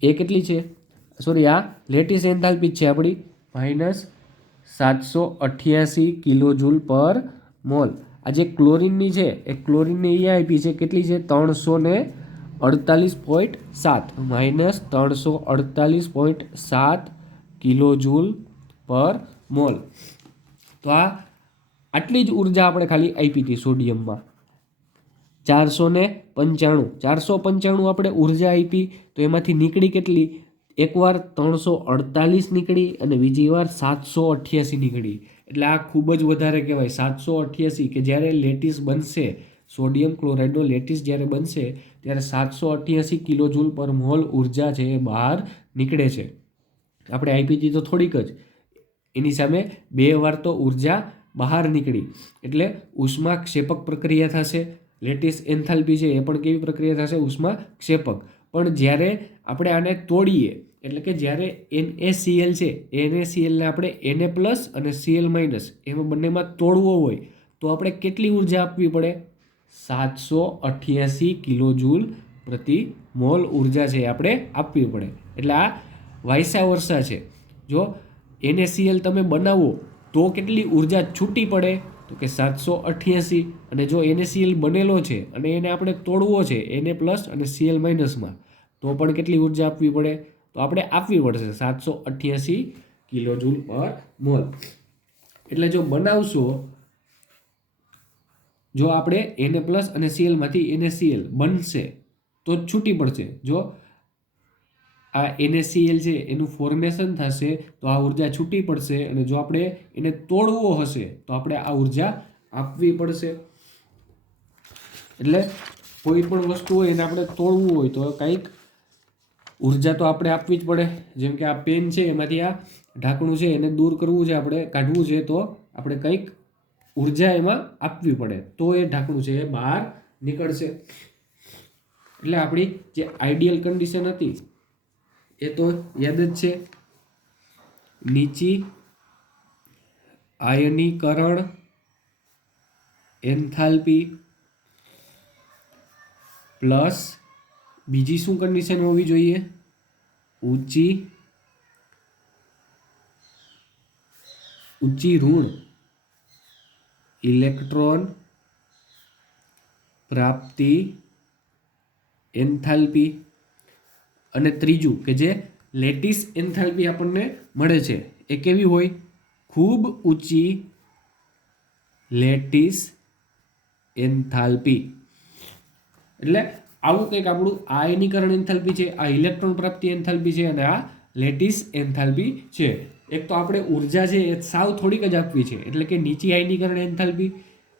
એ કેટલી છે? સોરી, આ લેટિસ એન્થાલ્પી છે આપણી -788 કિલોજૂલ પર મોલ. આ જે ક્લોરીનની છે એ ક્લોરીનની અહીંયા આપી છે કેટલી છે? 348.7 -348.7 કિલોજૂલ પર મોલ. તો આ આટલી જ ઉર્જા આપણે ખાલી આપી હતી સોડિયમમાં. 495 આપણે ઉર્જા આપી તો એમાંથી નીકળી કેટલી? એકવાર 348 નીકળી અને બીજી વાર 788 નીકળી. એટલે આ ખૂબ જ વધારે કહેવાય. 788 કે જ્યારે લેટિસ બનશે, સોડિયમ ક્લોરાઇડનો લેટિસ જ્યારે બનશે ત્યારે 788 કિલોજૂલ પર મોલ ઉર્જા છે એ બહાર નીકળે છે. આપણે આપી હતી તો થોડીક જ, એની સામે 2 વાર તો ઉર્જા બહાર નીકળી. એટલે ઉષ્માક્ષેપક પ્રક્રિયા થશે. લેટિસ એન્થાલ્પી છે એ પણ કેવી પ્રક્રિયા થશે? ઉષ્માક્ષેપક. પણ જ્યારે આપણે આને તોડીએ એટલે કે જ્યારે NaCl છે NaClને આપણે Na+ અને Cl- એમાં બંનેમાં તોડવો હોય તો આપણે કેટલી ઉર્જા આપવી પડે? 788 કિલોજૂલ પ્રતિ મોલ ઉર્જા છે આપણે આપવી પડે. એટલે આ વાઇસા વર્ષા છે. જો NaCl તમે બનાવો તો કેટલી ઉર્જા છૂટી પડે? તો કે 788. અને જો NaCl બનેલો છે અને એને આપણે તોડવો છે Na+ અને Cl- માં, તો પણ કેટલી ઉર્જા આપવી પડે? તો આપણે આપવી પડશે 788 કિલોજૂલ પર મોલ. એટલે જો બનાવશો, જો આપણે Na+ અને Cl માંથી NaCl બનશે તો જ છૂટી પડશે. જો આ NaCl છે એનું ફોર્મેશન થશે તો આ ઉર્જા છૂટી પડશે. અને જો આપણે એને તોડવો હશે તો આપણે આ ઉર્જા આપવી પડશે. એટલે કોઈ પણ વસ્તુ હોય એને આપણે તોડવું હોય તો કંઈક ઉર્જા તો આપણે આપવી જ પડે. જેમ કે આ પેન છે એમાંથી આ ઢાંકણું છે એને દૂર કરવું છે, આપણે કાઢવું છે, તો આપણે કંઈક ઉર્જા એમાં આપવી પડે તો એ ઢાંકણું છે એ બહાર નીકળશે. એટલે આપણી જે આઈડિયલ કન્ડિશન હતી એ તો યાદ જ છે. નીચી આયનીકરણ એન્થાલ્પી પ્લસ બીજી શું કન્ડિશન હોવી જોઈએ? ઊંચી ઋણ ઇલેક્ટ્રોન પ્રાપ્તિ એન્થાલ્પી. અને ત્રીજું કે જે લેટિસ એન્થાલ્પી આપણને મળે છે એ કેવી હોય? ખૂબ ઊંચી લેટિસ એન્થાલ્પી. એટલે આવું કંઈક આપણું આયનીકરણ એન્થાલ્પી છે, આ ઇલેક્ટ્રોન પ્રાપ્તિ એન્થાલ્પી છે અને આ લેટિસ એન્થાલ્પી છે. એક તો આપણે ઉર્જા છે એ સાવ થોડીક જ આપવી છે એટલે કે નીચી આયનીકરણ એન્થાલ્પી,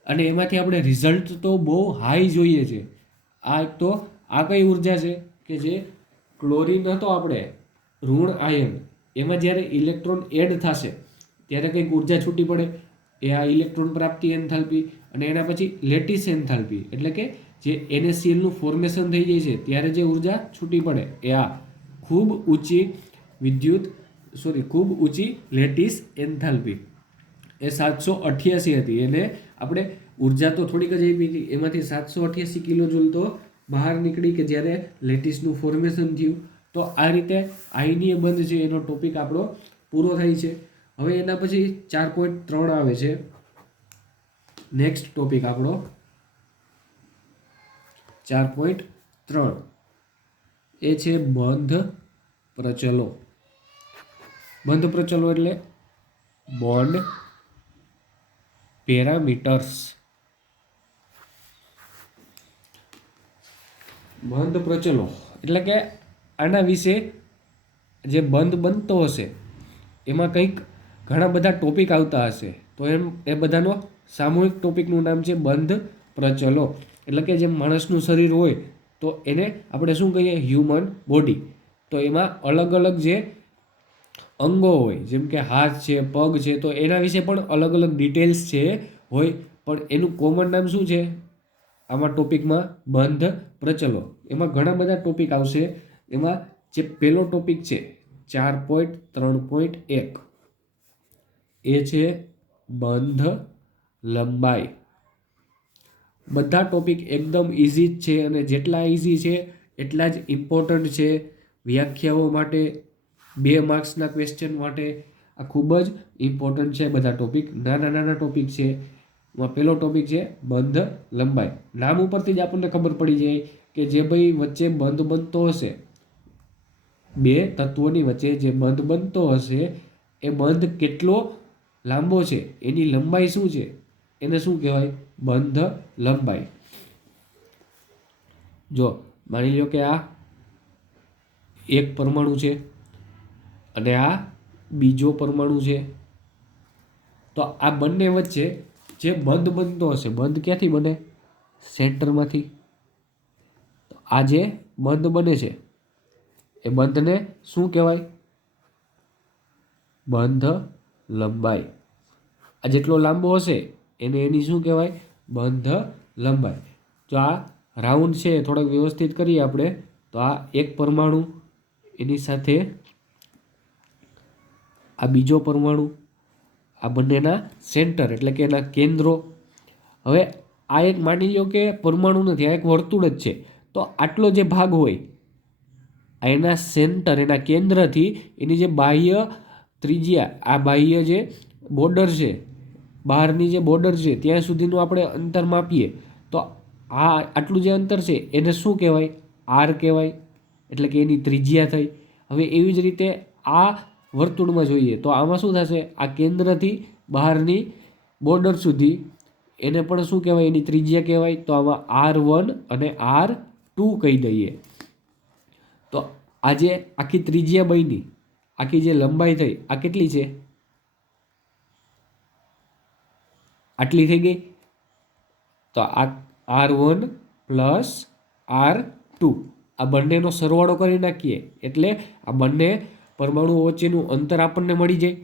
અને એમાંથી આપણે રિઝલ્ટ તો બહુ હાઈ જોઈએ છે. આ એક તો આ કઈ ઉર્જા છે કે જે ક્લોરીન હતો આપણે ઋણ આયન, એમાં જ્યારે ઇલેક્ટ્રોન એડ થશે ત્યારે કંઈક ઉર્જા છૂટી પડે, એ આ ઇલેક્ટ્રોન પ્રાપ્તિ એન્થાલ્પી. અને એના પછી લેટિસ એન્થાલ્પી એટલે કે જે NaClનું ફોર્મેશન થઈ જાય છે ત્યારે જે ઉર્જા છૂટી પડે એ આ ખૂબ ઊંચી ખૂબ ઊંચી લેટિસ એન્થાલ્પી એ 788 હતી. એને આપણે ઉર્જા તો થોડીક જ આપી હતી, એમાંથી 788 કિલો જૂલ તો બહાર નીકળી કે જ્યારે લેટિસનું ફોર્મેશન થયું. તો આ રીતે આયનીય બંધ છે એનો ટોપિક આપણો પૂરો થાય છે. હવે એના પછી 4.3 આવે છે નેક્સ્ટ ટોપિક આપણો 4.3 એ છે બંધ પ્રચલો. બંધ પ્રચલો એટલે બોન્ડ પેરામીટર્સ. બંધ પ્રચલો એટલે કે આના વિશે જે બંધ બનતો હશે એમાં કંઈક ઘણા બધા ટોપિક આવતા હશે, તો એ બધાનો સામૂહિક ટોપિકનું નામ છે બંધ પ્રચલો. એટલે કે જેમ માણસનું શરીર હોય તો એને આપણે શું કહીએ, હ્યુમન બોડી. તો એમાં અલગ અલગ જે અંગો હોય જેમ કે હાથ છે, પગ છે, તો એના વિશે પણ અલગ અલગ ડિટેલ્સ છે હોય, પણ એનું કોમન નામ શું છે આમાં ટોપિકમાં? બંધ પ્રચલો. એમાં ઘણા બધા ટોપિક આવશે. એમાં જે પહેલો ટોપિક છે 4.3.1 એ છે બંધ લંબાઈ. બધા ટોપિક એકદમ ઇઝી જ છે અને જેટલા ઇઝી છે એટલા જ ઇમ્પોર્ટન્ટ છે વ્યાખ્યાઓ માટે, 2 માર્ક્સના ક્વેશ્ચન માટે. આ ખૂબ જ ઇમ્પોર્ટન્ટ છે બધા ટોપિક. નાના નાના ટોપિક છે. એમાં પહેલો ટોપિક છે બંધ લંબાઈ. નામ ઉપરથી જ આપણને ખબર પડી જાય કે જે ભાઈ વચ્ચે બંધ બનતો હશે, 2 તત્વોની વચ્ચે જે બંધ બનતો હશે એ બંધ કેટલો લાંબો છે, એની લંબાઈ શું છે, એને શું કહેવાય? બંધ લંબાઈ. જો માની લો કે આ એક પરમાણુ છે અને આ બીજો પરમાણુ છે, તો આ બંને વચ્ચે જે બંધ બનતો હશે, બંધ ક્યાંથી બને? સેન્ટરમાંથી. તો આ જે બંધ બને છે એ બંધને શું કહેવાય? બંધ લંબાઈ. આ જેટલો લાંબો હશે એને એની શું કહેવાય? બંધ લંબાઈ. જો આ રાઉન્ડ છે થોડાક વ્યવસ્થિત કરીએ આપણે, તો આ એક પરમાણુ, એની સાથે આ બીજો પરમાણુ, આ બંનેના સેન્ટર એટલે કે એના કેન્દ્રો. હવે આ એક માની લો કે પરમાણુ નથી, આ એક વર્તુળ જ છે. તો આટલો જે ભાગ હોય આ એના સેન્ટર, એના કેન્દ્રથી એની જે બાહ્ય ત્રિજ્યા, આ બાહ્ય જે બોર્ડર છે, બહારની જે બોર્ડર છે ત્યાં સુધીનું આપણે અંતર માપીએ તો આ આટલું જે અંતર છે એને શું કહેવાય? આર કહેવાય. એટલે કે એની ત્રિજ્યા થઈ. હવે એવી જ રીતે આ વર્તુળમાં જોઈએ તો આમાં શું થશે? આ કેન્દ્રથી બહારની બોર્ડર સુધી એને પણ શું કહેવાય? એની ત્રિજ્યા કહેવાય. તો આમાં R1 અને R2 કહી દઈએ. તો આ જે આખી ત્રિજ્યા બની, આખી જે લંબાઈ થઈ, આ કેટલી છે? આટલી થઈ ગઈ. તો આ R1 પ્લસ R2 આ બંનેનો સરવાળો કરી નાખીએ એટલે આ બંને પરમાણુઓ વચ્ચેનું અંતર આપણને મળી જાય.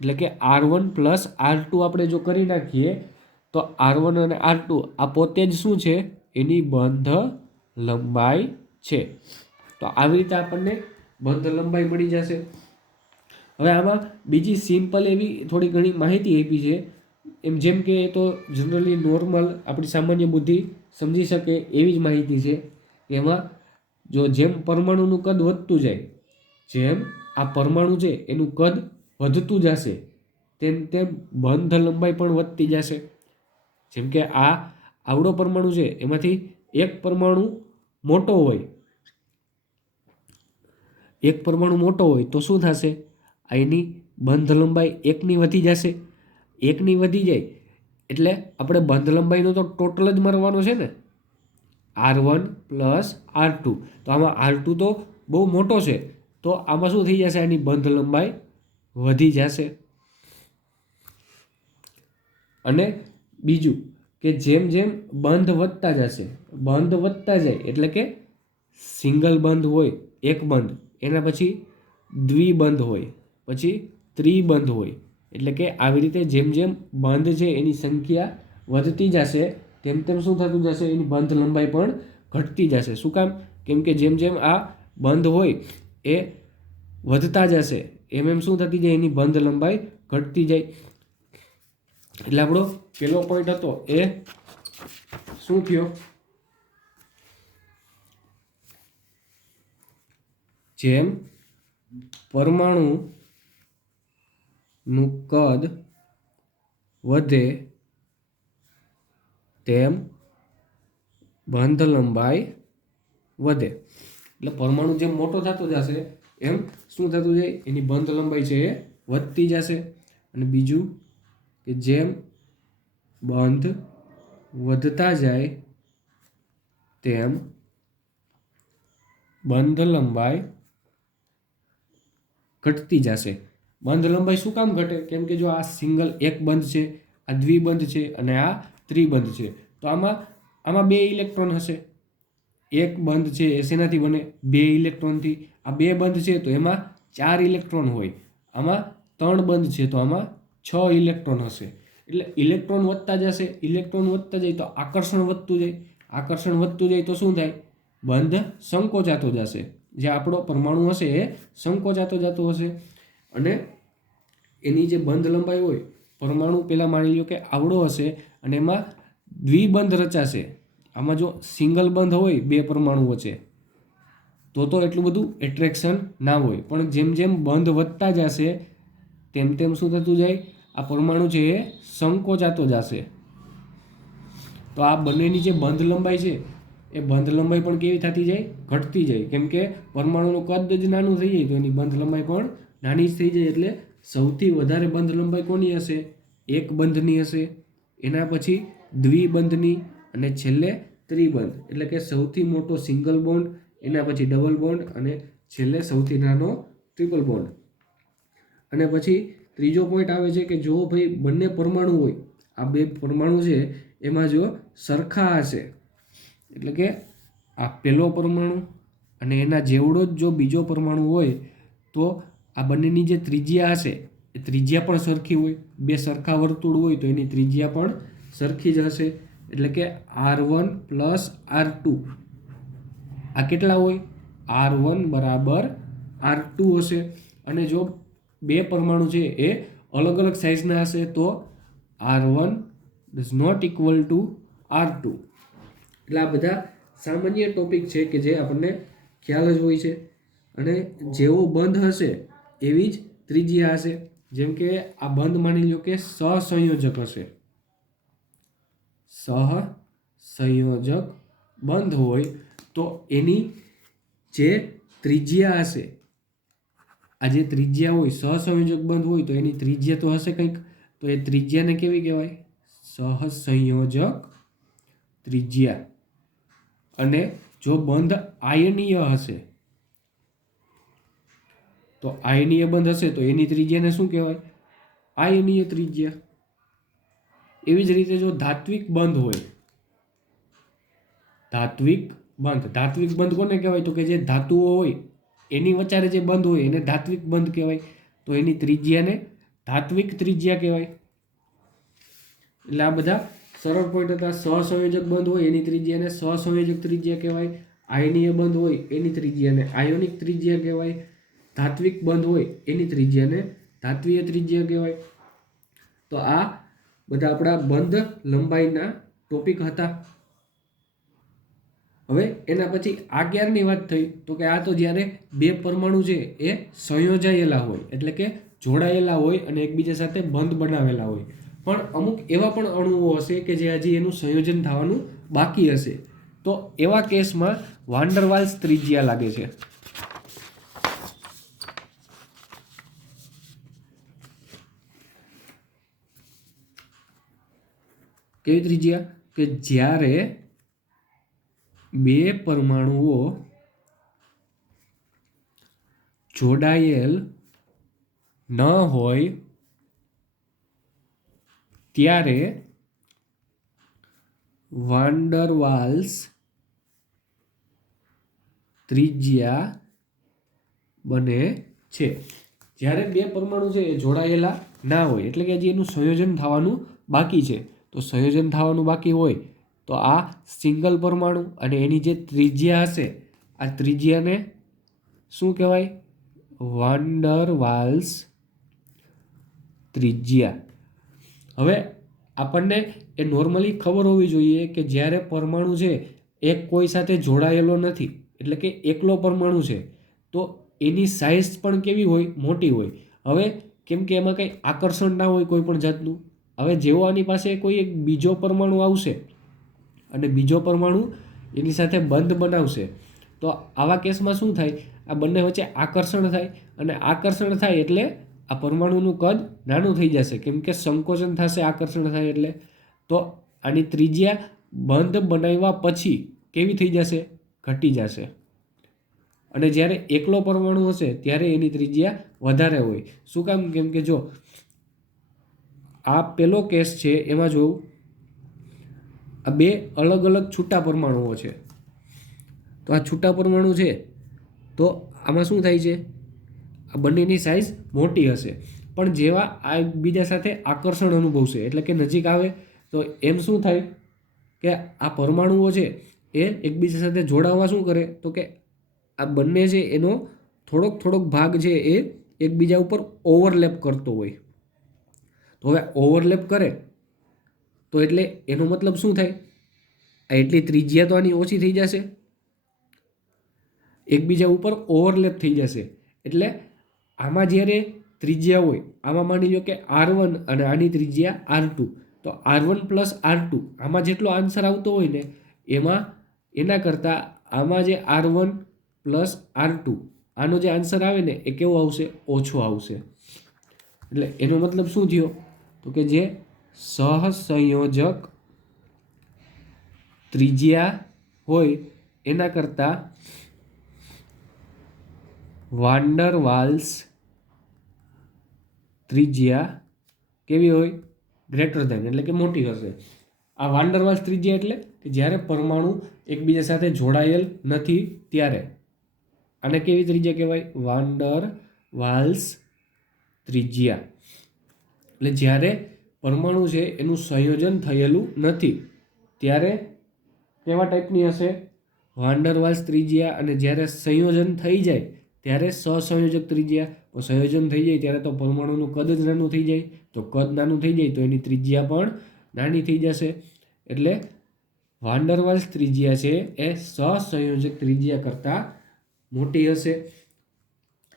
એટલે કે R1 પ્લસ R2 આપણે જો કરી નાખીએ તો R1 અને R2 આ પોતે જ શું છે? એની બંધ લંબાઈ છે. તો આવી રીતે આપણને બંધ લંબાઈ મળી જશે. હવે આમાં બીજી સિમ્પલ એવી થોડી ઘણી માહિતી આપી છે, જેમ કે એ તો જનરલી નોર્મલ આપણી સામાન્ય બુદ્ધિ સમજી શકે એવી જ માહિતી છે. એમાં જો જેમ પરમાણુનું કદ વધતું જાય, જેમ આ પરમાણુ છે એનું કદ વધતું જશે, તેમ તેમ બંધ લંબાઈ પણ વધતી જશે. જેમ કે આ આવડો પરમાણુ છે એમાંથી એક પરમાણુ મોટો હોય, એક પરમાણુ મોટો હોય તો શું થશે? એની બંધ લંબાઈ એકની વધી જશે. એકની વધી જાય એટલે આપણે બંધ લંબાઈનો તો ટોટલ જ મારવાનો છે ને, R1 પ્લસ R2. તો આમાં R2 તો બહુ મોટો છે, તો આમાં શું થઈ જશે? આની બંધ લંબાઈ વધી જશે. અને બીજું કે જેમ જેમ બંધ વધતા જશે, બંધ વધતા જાય એટલે કે સિંગલ બંધ હોય, એક બંધ, એના પછી દ્વિબંધ હોય, પછી ત્રિબંધ હોય. એટલે કે આવી રીતે જેમ જેમ બંધ છે એની સંખ્યા વધતી જશે તેમ તેમ શું થતું જશે, એની બંધ લંબાઈ પણ ઘટતી જશે. શું કામ? કેમ કે જેમ જેમ આ બંધ હોય એ વધતા જશે એમ એમ શું થતી જાય, એની બંધ લંબાઈ ઘટતી જાય. એટલે આપણો પહેલો પોઈન્ટ હતો એ શું થયો, જેમ પરમાણુનું કદ વધે તેમ બંધ લંબાઈ વધે. એટલે પરમાણુ જેમ મોટો થતો જશે એમ શું થતું જાય, એની બંધ લંબાઈ છે એ વધતી જશે. અને બીજું કે જેમ બંધ વધતા જાય તેમ બંધ લંબાઈ ઘટતી જશે. બંધ લંબાઈ શું કામ ઘટે? કેમ કે જો આ સિંગલ એક બંધ છે, આ દ્વિબંધ છે અને આ ત્રિબંધ છે, તો આમાં બે ઇલેક્ટ્રોન હશે. એક બંધ છે એ શેનાથી બને? બે ઇલેક્ટ્રોનથી. આ બે બંધ છે તો એમાં 4 ઇલેક્ટ્રોન હોય, આમાં 3 બંધ છે તો આમાં 6 ઇલેક્ટ્રોન હશે. એટલે ઇલેક્ટ્રોન વધતા જશે, ઇલેક્ટ્રોન વધતા જાય તો આકર્ષણ વધતું જાય, આકર્ષણ વધતું જાય તો શું થાય? બંધ સંકોચાતો જશે. જે આપણો પરમાણુ હશે એ સંકોચાતો જતો હશે. અને એની જે બંધ લંબાઈ હોય, પરમાણુ પહેલાં માની લો કે આવડો હશે અને એમાં દ્વિબંધ રચાશે. આમાં જો સિંગલ બંધ હોય બે પરમાણુ વચ્ચે તો એટલું બધું એટ્રેક્શન ના હોય. પણ જેમ જેમ બંધ વધતા જશે તેમ તેમ શું થતું જાય, આ પરમાણુ છે એ સંકોચાતો જશે. તો આ બંનેની જે બંધ લંબાઈ છે એ બંધ લંબાઈ પણ કેવી થતી જાય? ઘટતી જાય. કેમ કે પરમાણુનું કદ જ નાનું થઈ જાય તો એની બંધ લંબાઈ પણ નાની જ થઈ જાય. એટલે સૌથી વધારે બંધ લંબાઈ કોની હશે? એક બંધની હશે, એના પછી દ્વિબંધની અને છેલ્લે ત્રિબંધ. એટલે કે સૌથી મોટો સિંગલ બોન્ડ, એના પછી ડબલ બોન્ડ અને છેલ્લે સૌથી નાનો ટ્રિપલ બોન્ડ. અને પછી ત્રીજો પોઈન્ટ આવે છે કે જો ભાઈ બંને પરમાણુ હોય, આ બે પરમાણુ છે એમાં જો સરખા હશે, એટલે કે આ પહેલો પરમાણુ અને એના જેવડો જ જો બીજો પરમાણુ હોય તો આ બંનેની જે ત્રિજ્યા હશે એ ત્રિજ્યા પણ સરખી હોય. બે સરખા વર્તુળ હોય તો એની ત્રિજ્યા પણ સરખી જ હશે. એટલે કે R1 પ્લસ R2 આ કેટલા હોય? R1 બરાબર R2 હશે. અને જો બે પરમાણુ છે એ અલગ અલગ સાઇઝના હશે તો R1 does not equal to R2. એટલે આ બધા સામાન્ય ટોપિક છે કે જે આપણને ખ્યાલ જ હોય છે. અને જેવો બંધ હશે એવી જ ત્રિજ્યા હશે. જેમ કે આ બંધ માની લો કે સહસંયોજક હશે, સહસંયોજક બંધ હોય તો એની જે ત્રિજ્યા હશે, આ જે ત્રિજ્યા હોય સહસંયોજક બંધ હોય તો એની ત્રિજ્યા તો હશે કંઈક, તો એ ત્રિજ્યાને કેવી કહેવાય? સહસંયોજક ત્રિજ્યા. અને જો બંધ આયનીય હશે તો આયનીય બંધ હશે તો એની ત્રિજ્યાને શું કહેવાય? આયનીય ત્રિજ્યા. એવી જ રીતે જો ધાત્વિક બંધ હોય, ધાત્વિક બંધ કોને કહેવાય? તો કે જે ધાતુઓ હોય એની વચ્ચે જે બંધ હોય એને ધાત્વિક બંધ કહેવાય. તો એની ત્રિજ્યાને ધાત્વિક ત્રિજ્યા કહેવાય. એટલે આ બધા સરળ પોઈન્ટ હતા. સહસંયોજક બંધ હોય એની ત્રિજ્યાને સહસંયોજક ત્રિજ્યા કહેવાય, આયનીય બંધ હોય એની ત્રિજ્યાને આયોનિક ત્રિજ્યા કહેવાય, ધાત્વિક બંધ હોય એની ત્રિજ્યાને ધાત્વીય ત્રિજ્યા કહેવાય. તો આ બધા આપણા બંધ લંબાઈના ટોપિક હતા. હવે એના પછી આ ક્યારની વાત થઈ? તો કે આ તો જ્યારે બે પરમાણુ છે એ સંયોજાયેલા હોય, એટલે કે જોડાયેલા હોય અને એકબીજા સાથે બંધ બનાવેલા હોય. પણ અમુક એવા પણ અણુઓ હશે કે જે હજી એનું સંયોજન થવાનું બાકી હશે. તો એવા કેસમાં વાન ડર વાલ્સ ત્રિજ્યા લાગે છે. કેવી ત્રિજ્યા? કે જ્યારે બે પરમાણુઓ જોડાયેલ ન હોય ત્યારે વાન ડર વાલ્સ ત્રિજ્યા બને છે. જ્યારે બે પરમાણુ છે એ જોડાયેલા ના હોય, એટલે કે હજી એનું સંયોજન થવાનું બાકી છે, તો સંયોજન થવાનું બાકી હોય તો આ સિંગલ પરમાણુ અને એની જે ત્રિજ્યા હશે, આ ત્રિજ્યાને શું કહેવાય? વાન ડર વાલ્સ ત્રિજ્યા. હવે આપણને એ નોર્મલી ખબર હોવી જોઈએ કે જ્યારે પરમાણુ છે એ કોઈ સાથે જોડાયેલો નથી, એટલે કે એકલો પરમાણુ છે, તો એની સાઇઝ પણ કેવી હોય? મોટી હોય. હવે કેમ કે એમાં કંઈ આકર્ષણ ના હોય કોઈ પણ જાતનું. હવે જેવો આની પાસે કોઈ એક બીજો પરમાણુ આવશે અને બીજો પરમાણુ એની સાથે બંધ બનાવશે, તો આવા કેસમાં શું થાય? આ બંને વચ્ચે આકર્ષણ થાય, અને આકર્ષણ થાય એટલે આ પરમાણુનું કદ નાનું થઈ જશે, કેમ કે સંકોચન થશે આકર્ષણ થાય એટલે. તો આની ત્રિજ્યા બંધ બનાવ્યા પછી કેવી થઈ જશે? ઘટી જશે. અને જ્યારે એકલો પરમાણુ હશે ત્યારે એની ત્રિજ્યા વધારે હોય. શું કામ? કેમ કે જો આ પેલો કેસ છે એમાં જોઉં, આ બે અલગ અલગ છૂટા પરમાણુઓ છે. તો આ છૂટા પરમાણુ છે તો આમાં શું થાય છે? આ બંનેની સાઇઝ મોટી હશે, પણ જેવા આ એકબીજા સાથે આકર્ષણ અનુભવશે એટલે કે નજીક આવે, તો એમ શું થાય કે આ પરમાણુઓ છે એ એકબીજા સાથે જોડાવા શું કરે? તો કે આ બંને છે એનો થોડોક ભાગ છે એ એકબીજા ઉપર ઓવરલેપ કરતો હોય. તો હવે ઓવરલેપ કરે તો એટલે એનો મતલબ શું થાય? આ એટલી ત્રિજ્યા તો આની ઓછી થઈ જશે, એકબીજા ઉપર ઓવરલેપ થઈ જશે. એટલે આમાં જ્યારે ત્રિજ્યા હોય, આમાં માની લો કે R1 અને આની ત્રિજ્યા R2, તો R1 પ્લસ R2 આમાં જેટલો આન્સર આવતો હોય ને એમાં એના કરતાં આમાં જે R1 પ્લસ R2 આનો જે આન્સર આવે ને એ કેવો આવશે? ઓછો આવશે. એટલે એનો મતલબ શું થયો? તો કે જે સહસંયોજક ત્રિજ્યા હોય એના કરતાં વાન ડર વાલ્સ ત્રિજ્યા કેવી હોય? ગ્રેટર ધેન, એટલે કે મોટી હશે. આ વાન ડર વાલ્સ ત્રિજ્યા એટલે કે જ્યારે પરમાણુ એકબીજા સાથે જોડાયેલ નથી ત્યારે. આને કેવી ત્રિજ્યા કહેવાય? વાન ડર વાલ્સ ત્રિજ્યા. એટલે જ્યારે પરમાણુ છે એનું સંયોજન થયેલું નથી ત્યારે કેવા ટાઈપની હશે? વાન ડર વાલ્સ ત્રિજ્યા. અને જ્યારે સંયોજન થઈ જાય ત્યારે સહસંયોજક ત્રિજ્યા. તો સંયોજન થઈ જાય ત્યારે તો પરમાણુનું કદ જ નાનું થઈ જાય, તો કદ નાનું થઈ જાય તો એની ત્રિજ્યા પણ નાની થઈ જશે. એટલે વાન ડર વાલ્સ ત્રિજ્યા છે એ સહસંયોજક ત્રિજ્યા કરતાં મોટી હશે.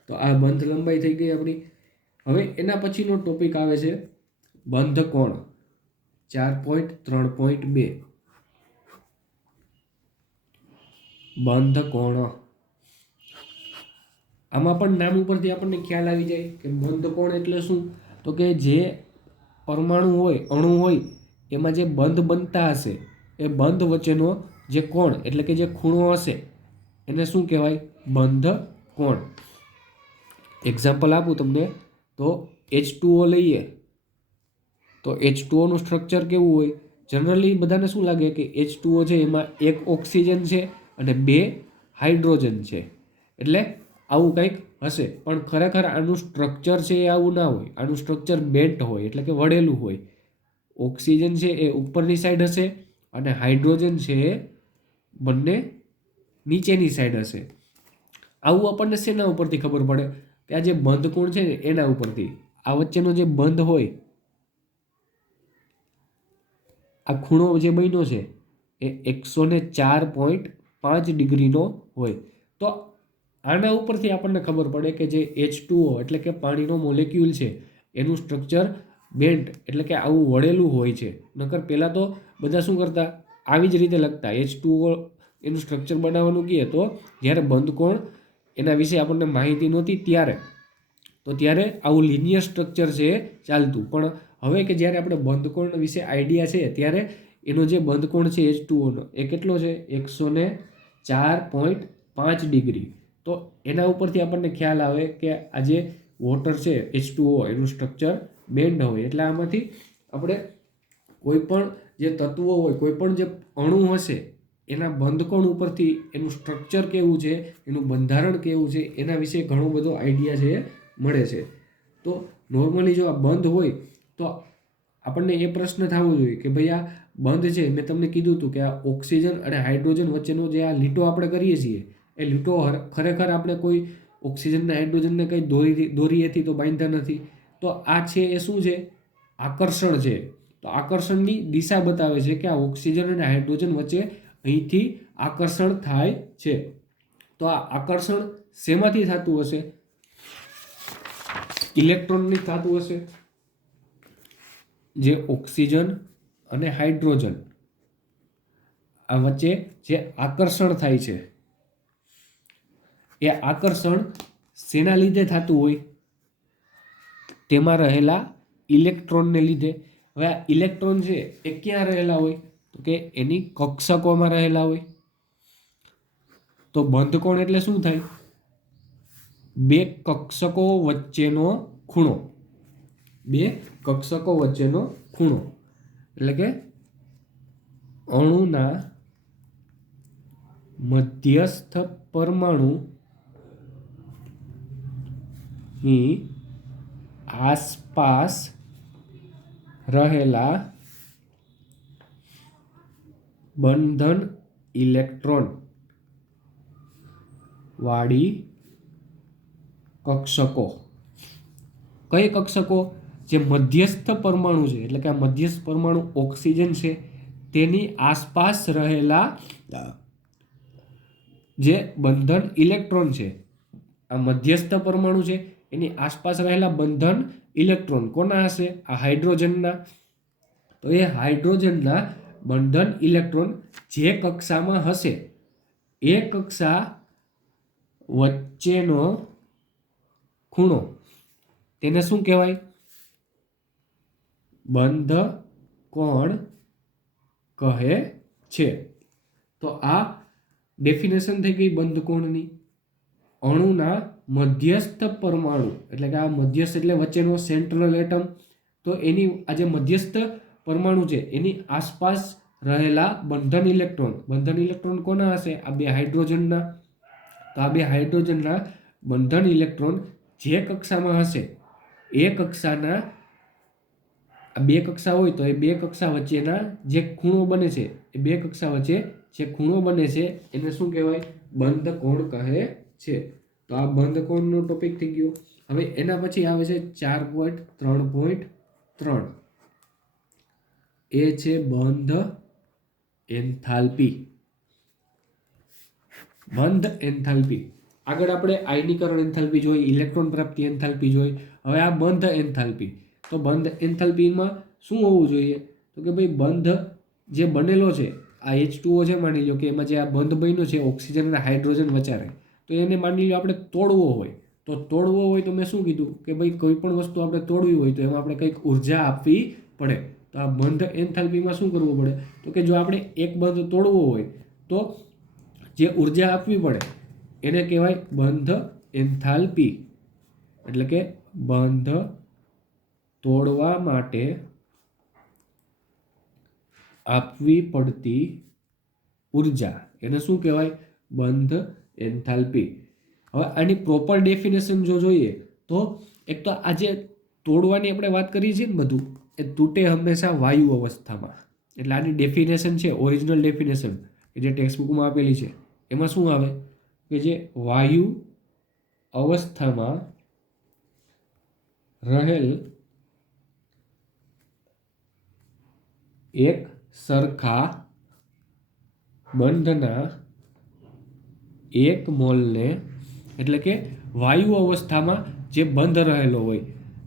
તો આ બંધ લંબાઈ થઈ ગઈ આપણી. હવે એના પછીનો ટોપિક આવે છે બંધ કોણ. 4.3.2 બંધ કોણ. આમાં પણ નામ ઉપરથી આપણને ખ્યાલ આવી જાય કે બંધ કોણ એટલે શું? તો કે જે પરમાણુ હોય, અણુ હોય, એમાં જે બંધ બનતા હશે એ બંધ વચ્ચેનો જે કોણ એટલે કે જે ખૂણો હશે એને શું કહેવાય? બંધ કોણ. એક્ઝામ્પલ આપું તમને તો H2O લઈએ તો H2O નું સ્ટ્રક્ચર કેવું હોય? જનરલી બધાને શું લાગે કે H2O છે એમાં એક ઓક્સિજન છે અને બે હાઇડ્રોજન છે, એટલે આવું કંઈક હશે. પણ ખરેખર આનું સ્ટ્રક્ચર છે એ આવું ના હોય. આનું સ્ટ્રક્ચર બેન્ટ હોય, એટલે કે વળેલું હોય. ઓક્સિજન છે એ ઉપરની સાઈડ હશે અને હાઇડ્રોજન છે એ બંને નીચેની સાઈડ હશે. આવું આપણને શેના ઉપરથી ખબર પડે? કે આ જે બંધ કોણ છે ને એના ઉપરથી. આ વચ્ચેનો જે બંધ હોય, આ ખૂણો જે બન્યો છે એ 104.5 ડિગ્રીનો હોય. તો આના ઉપરથી આપણને ખબર પડે કે જે H2O એટલે કે પાણીનો મોલેક્યુલ છે એનું સ્ટ્રક્ચર બેન્ટ એટલે કે આવું વળેલું હોય છે. નકર પહેલાં તો બધા શું કરતા? આવી જ રીતે લખતા. H2O એનું સ્ટ્રક્ચર બનાવવાનું કહે તો જ્યારે બંધ કોણ એના વિશે આપણને માહિતી નહોતી ત્યારે, તો ત્યારે આવું લિનિયર સ્ટ્રક્ચર છે એ ચાલતું. પણ હવે કે જ્યારે આપણે બંધ કોણ વિશે આઈડિયા છે ત્યારે એનો જે બંધ કોણ છે H2O નો એ કેટલો છે? 104.5 ડિગ્રી. તો એના ઉપરથી આપણને ખ્યાલ આવે કે આ જે વોટર છે H2O એનું સ્ટ્રક્ચર બેન્ડ હોય. એટલે આમાંથી આપણે કોઈ પણ જે તત્વો હોય, કોઈ પણ જે અણુ હશે એના બંધ કોણ ઉપરથી એનું સ્ટ્રક્ચર કેવું છે, એનું બંધારણ કેવું છે એના વિશે ઘણો બધો આઈડિયા છે એ મળે છે. તો નોર્મલી જો આ બંધ હોય તો આપણને એ પ્રશ્ન થવો જોઈએ કે ભાઈ આ બંધ છે, મેં તમને કીધું હતું કે આ ઓક્સિજન અને હાઇડ્રોજન વચ્ચેનો જે આ લીટો આપણે કરીએ છીએ એ લીટો ખરેખર આપણે કોઈ ઓક્સિજન અને હાઇડ્રોજનને કંઈ દોરીએથી તો બાંધતા નથી. તો આ છે એ શું છે? આકર્ષણ છે. તો આકર્ષણની દિશા બતાવે છે કે આ ઓક્સિજન અને હાઇડ્રોજન વચ્ચે અહીંથી આકર્ષણ થાય છે. તો આ આકર્ષણ શેમાંથી થતું હશે? ઇલેક્ટ્રોનની થતું હશે. જે ઓક્સિજન અને હાઇડ્રોજન આ વચ્ચે જે આકર્ષણ થાય છે એ આકર્ષણ શેના લીધે થતું હોય? તેમાં રહેલા ઇલેક્ટ્રોનને લીધે. હવે આ ઇલેક્ટ્રોન છે એ ક્યાં રહેલા હોય? તો કે એની કક્ષકોમાં રહેલા હોય. તો બંધ કોણ એટલે શું થાય? બે કક્ષકો વચ્ચેનો ખૂણો. બે કક્ષકો વચ્ચેનો ખૂણો એટલે કે અણુના મધ્યસ્થ પરમાણુની આસપાસ રહેલા બંધન ઇલેક્ટ્રોન વાળી કક્ષકો. કઈ કક્ષકો? જે મધ્યસ્થ પરમાણુ છે એટલે કે આ મધ્યસ્થ પરમાણુ ઓક્સિજન છે તેની આસપાસ રહેલા જે બંધન ઇલેક્ટ્રોન છે, આ મધ્યસ્થ પરમાણુ છે એની આસપાસ રહેલા બંધન ઇલેક્ટ્રોન કોના હશે? આ હાઇડ્રોજનના. તો એ હાઇડ્રોજનના બંધન ઇલેક્ટ્રોન જે કક્ષામાં હશે એ કક્ષા વચ્ચેનો ખૂણો તેને શું કહેવાય? બંધ કોણ કહે છે. તો આ ડેફિનેશન થઈ ગઈ બંધ કોણની. અણુના મધ્યસ્થ પરમાણુ એટલે કે આ મધ્યસ્થ એટલે વચ્ચેનો સેન્ટ્રલ એટમ. તો એની આ જે મધ્યસ્થ પરમાણુ છે એની આસપાસ રહેલા બંધન ઇલેક્ટ્રોન કોના હશે? આ બે હાઇડ્રોજનના. તો આ બે હાઇડ્રોજનના બંધન ઇલેક્ટ્રોન જે કક્ષામાં હશે એ કક્ષાના, આ બે કક્ષા હોય તો એ બે કક્ષા વચ્ચેના જે ખૂણો બને છે એ બે કક્ષા વચ્ચે જે ખૂણો બને છે એને શું કહેવાય? બંધ કોણ કહે છે. તો આ બંધ કોણનો ટોપિક થઈ ગયો. હવે એના પછી આવે છે 4.3.3 એ છે બંધ એન્થાલ્પી. બંધ એન્થાલ્પી. આગળ આપણે આયનીકરણ એન્થાલ્પી જોઈ, ઇલેક્ટ્રોન પ્રાપ્તિ એન્થાલ્પી જોઈ. હવે આ બંધ એન્થાલ્પી. તો બંધ એન્થાલ્પીમાં શું હોવું જોઈએ? તો કે ભાઈ બંધ જે બનેલો છે આ H2O છે, માની લો કે એમાં જે આ બંધ બન્યો છે ઓક્સિજન અને હાઇડ્રોજન વચ્ચે, તો એને માની લો આપણે તોડવો હોય તો મેં શું કીધું કે ભાઈ કોઈ પણ વસ્તુ આપણે તોડવી હોય તો એમાં આપણે કંઈક ઉર્જા આપવી પડે. તો આ બંધ એન્થાલ્પીમાં શું કરવું પડે? તો કે જો આપણે એક બંધ તોડવો હોય તો જે ઉર્જા આપવી પડે એને કહેવાય બંધ એન્થાલ્પી. એટલે કે બંધ તોડવા માટે આપવી પડતી ઉર્જા એને શું કહેવાય? બંધ એન્થાલ્પી. હવે આની પ્રોપર ડેફિનેશન જો જોઈએ તો એક તો આ જે તોડવાની આપણે વાત કરીએ છીએ ને બધું એ તૂટે હંમેશા વાયુ અવસ્થામાં. એટલે આની ડેફિનેશન છે ઓરિજિનલ ડેફિનેશન કે જે ટેક્સ્ટબુકમાં આપેલી છે એમાં શું આવે કે જે વાયુ અવસ્થામાં રહેલ એક સરખા બંધના એક મોલને, એટલે કે વાયુ અવસ્થામાં જે બંધ રહેલો હોય,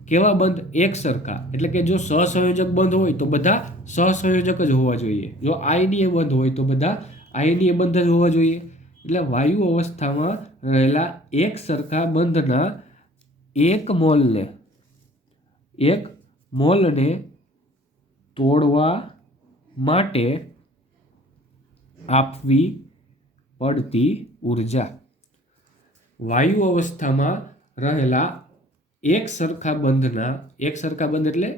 કેવા બંધ? એક સરખા. એટલે કે જો સહસંયોજક બંધ હોય તો બધા સહસંયોજક જ હોવા જોઈએ. જો આયનીય બંધ હોય તો બધા આયનીય બંધ જ હોવા જોઈએ. એટલે વાયુ અવસ્થામાં રહેલા એક સરખા બંધના એક મોલને તોડવા માટે આપવી પડતી ઉર્જા. વાયુ અવસ્થામાં રહેલા એક સરખા બંધ એટલે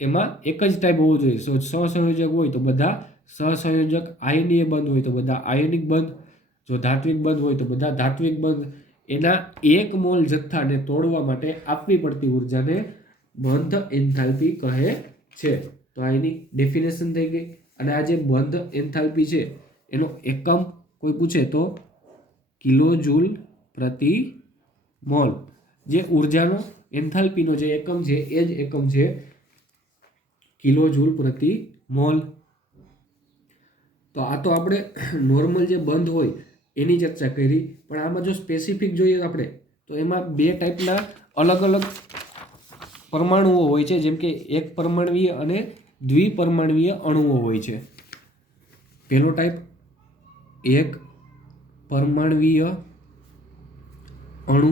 એમાં એક જ ટાઈપ હોવો જોઈએ. સહસંયોજક હોય તો બધા સહસંયોજક, આયનીય બંધ હોય તો બધા આયનિક બંધ, જો ધાત્વિક બંધ હોય તો બધા ધાત્વિક બંધ. એના એક મોલ જથ્થાને તોડવા માટે આપવી પડતી ઉર્જાને બંધ એન્થાલ્પી કહે છે. તો આ એની ડેફિનેશન થઈ ગઈ. અને આ જે બંધ એન્થાલ્પી છે એનો એકમ કોઈ પૂછે તો કિલો જૂલ પ્રતિ મોલ. જે ઉર્જાનો એન્થાલ્પીનો જે એકમ છે એ જ એકમ છે કિલો જૂલ પ્રતિ મોલ. તો આ તો આપણે નોર્મલ જે બંધ હોય એની ચર્ચા કરી. પણ આમાં જો સ્પેસિફિક જોઈએ આપણે તો એમાં બે ટાઈપના અલગ અલગ પરમાણુઓ હોય છે, જેમ કે એક પરમાણવીય અને દ્વિપરમાણવીય અણુઓ હોય છે. પહેલો ટાઈપ એક પરમાણવીય અણુ.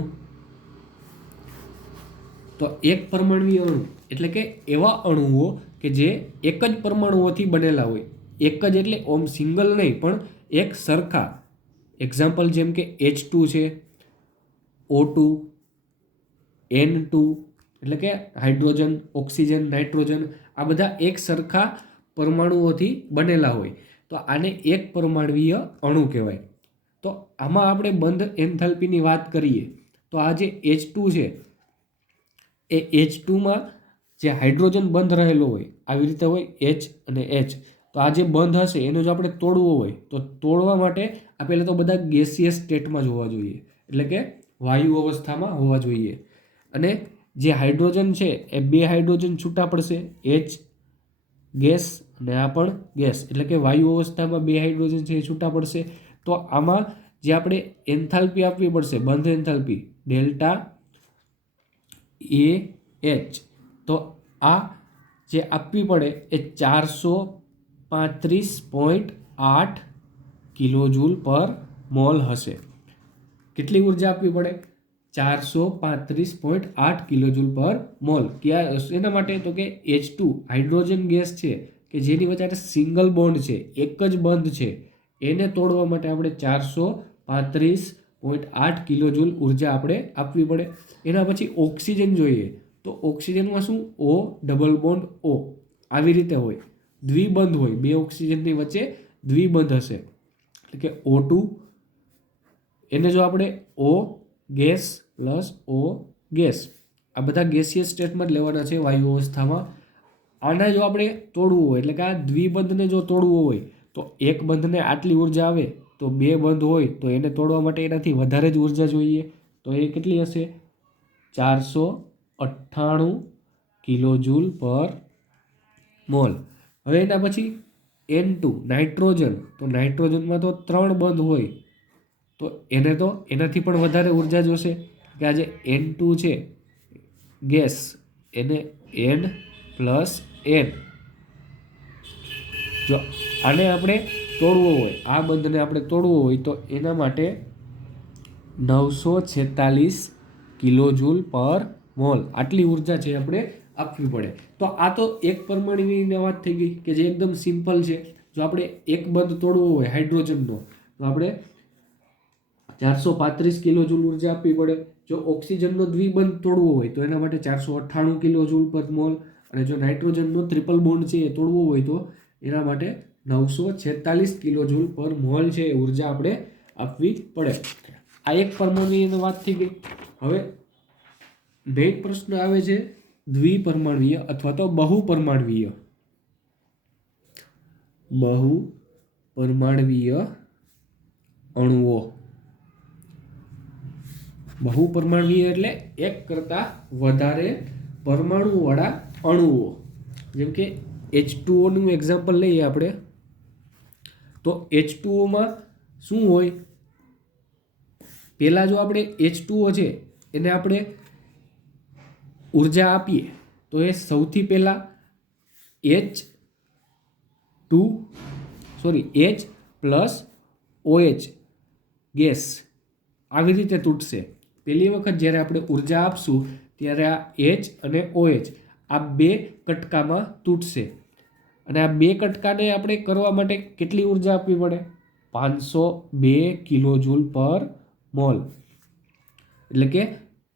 તો એક પરમાણવીય અણુ એટલે કે એવા અણુઓ કે જે એક જ પરમાણુઓથી બનેલા હોય. એક જ એટલે ઓમ સિંગલ નહીં, પણ એક સરખા. એક્ઝામ્પલ જેમ કે H2 છે, O2, N2 એટલે કે હાઇડ્રોજન, ઓક્સિજન, નાઇટ્રોજન, આ બધા એક સરખા પરમાણુઓથી બનેલા હોય. તો આને એક પરમાણવીય અણુ કહેવાય. તો આમાં આપણે બંધ એન્થાલ્પીની વાત કરીએ તો આ જે H2 છે એ H2માં જે હાઇડ્રોજન બંધ રહેલો હોય આવી રીતે હોય H અને H. તો આ જે બંધ હશે એને જો આપણે તોડવો હોય તો તોડવા માટે આ પહેલાં તો બધા ગેસિયસ સ્ટેટમાં જ હોવા જોઈએ, એટલે કે વાયુ અવસ્થામાં હોવા જોઈએ. અને જે હાઇડ્રોજન છે એ બે હાઇડ્રોજન છૂટા પડશે, H ગેસ અને આ પણ ગેસ, એટલે કે વાયુ અવસ્થામાં બે હાઇડ્રોજન છે એ છૂટા પડશે. તો આમાં જે આપણે એન્થાલ્પી આપવી પડશે બંધ એન્થાલ્પી ડેલ્ટા AH. તો આ જે આપવી પડે એ 435.8 કિલોજૂલ પર મોલ હશે. કેટલી ઉર્જા આપવી પડે? 435.8 કિલોજૂલ પર મોલ. ક્યાં એના માટે? તો કે H2 હાઇડ્રોજન ગેસ છે કે જેની વચ્ચે સિંગલ બોન્ડ છે, એક જ બંધ છે, એને તોડવા માટે આપણે 435.8 કિલોજૂલ ઉર્જા આપણે આપવી પડે. એના પછી ઓક્સિજન જોઈએ તો ઓક્સિજનમાં શું? O ડબલ બોન્ડ O આવી રીતે હોય, દ્વિબંધ હોય, બે ઓક્સિજનની વચ્ચે દ્વિબંધ હશે, એટલે કે O2. એને જો આપણે O gas plus O gas આ બધા ગેસિયસ સ્ટેટમાં જ લેવાના છે વાયુ અવસ્થામાં. આને જો આપણે તોડવું હોય એટલે કે આ દ્વિબંધને જો તોડવું હોય તો એક બંધને આટલી ઉર્જા આવે તો બે બંધ હોય તો એને તોડવા માટે એનાથી વધારે જ ઉર્જા જોઈએ. તો એ કેટલી હશે? 498 કિલોજૂલ પર મોલ. હવે એના પછી N2 નાઇટ્રોજન. તો નાઇટ્રોજનમાં તો 3 બંધ હોય તો એને તો એનાથી પણ વધારે ઉર્જા જોશે કે આ જે N2 છે ગેસ એને N પ્લસ N. જો આને આપણે તોડવો હોય, આ બંધને આપણે તોડવો હોય તો એના માટે 946 કિલોજૂલ પર મોલ આટલી ઉર્જા છે આપણે આપવી પડે. તો આ તો એક પરમાણુની વાત થઈ ગઈ કે જે એકદમ સિમ્પલ છે. જો આપણે એક બંધ તોડવો હોય હાઇડ્રોજનનો તો આપણે 435 કિલોજૂલ ઉર્જા આપવી પડે. જો ઓક્સિજનનો દ્વિબંધ તોડવો હોય તો એના માટે 498 કિલોજૂલ પર મોલ. અને જો નાઇટ્રોજનનો ટ્રિપલ બોન્ડ છે એ તોડવો હોય તો એના માટે 946 કિલોજૂલ પર મોલ છે એ ઉર્જા આપણે આપવી પડે. આ એક પરમાણુની વાત થઈ ગઈ. હવે મેઇન પ્રશ્ન આવે છે દ્વિપરમાણવીય અથવા તો બહુપરમાણવીય અણુઓ. બહુપરમાણવીય એટલે એક કરતાં વધારે પરમાણુવાળા અણુઓ. જેમ કે H2Oનું એક્ઝામ્પલ લઈએ આપણે તો H2Oમાં શું હોય? પહેલાં જો આપણે H2O છે એને આપણે ઉર્જા આપીએ તો એ સૌથી પહેલાં H પ્લસ OH ગેસ આવી રીતે તૂટશે. પહેલી વખત જ્યારે આપણે ઉર્જા આપશું ત્યારે આ H અને OH આ બે કટકામાં તૂટશે. અને આ બે કટકાને આપણે કરવા માટે કેટલી ઉર્જા આપવી પડે? 502 કિલોજૂલ પર મોલ. એટલે કે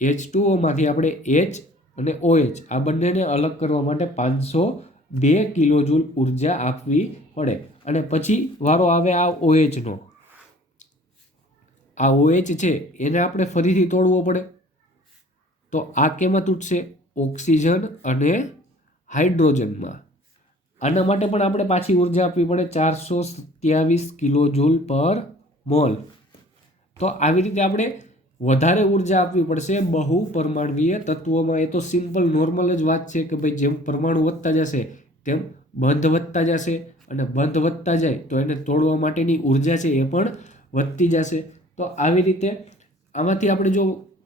H2Oમાંથી આપણે H અને OH આ બંનેને અલગ કરવા માટે 502 કિલોજૂલ ઉર્જા આપવી પડે. અને પછી વારો આવે આ OHનો. આ OH છે એને આપણે ફરીથી તોડવો પડે. તો આ કેમાં તૂટશે? ઓક્સિજન અને હાઇડ્રોજનમાં. આના માટે પણ આપણે પાછી ઉર્જા આપવી પડે 427 કિલો જૂલ પર મોલ. તો આવી રીતે આપણે વધારે ઉર્જા આપવી પડશે બહુ પરમાણવીય તત્વોમાં. એ તો સિમ્પલ નોર્મલ જ વાત છે કે ભાઈ જેમ પરમાણુ વધતા જશે તેમ બંધ વધતા જશે, અને બંધ વધતા જાય તો એને તોડવા માટેની ઉર્જા છે એ પણ વધતી જશે. તો આવી રીતે આમાંથી આપણે જો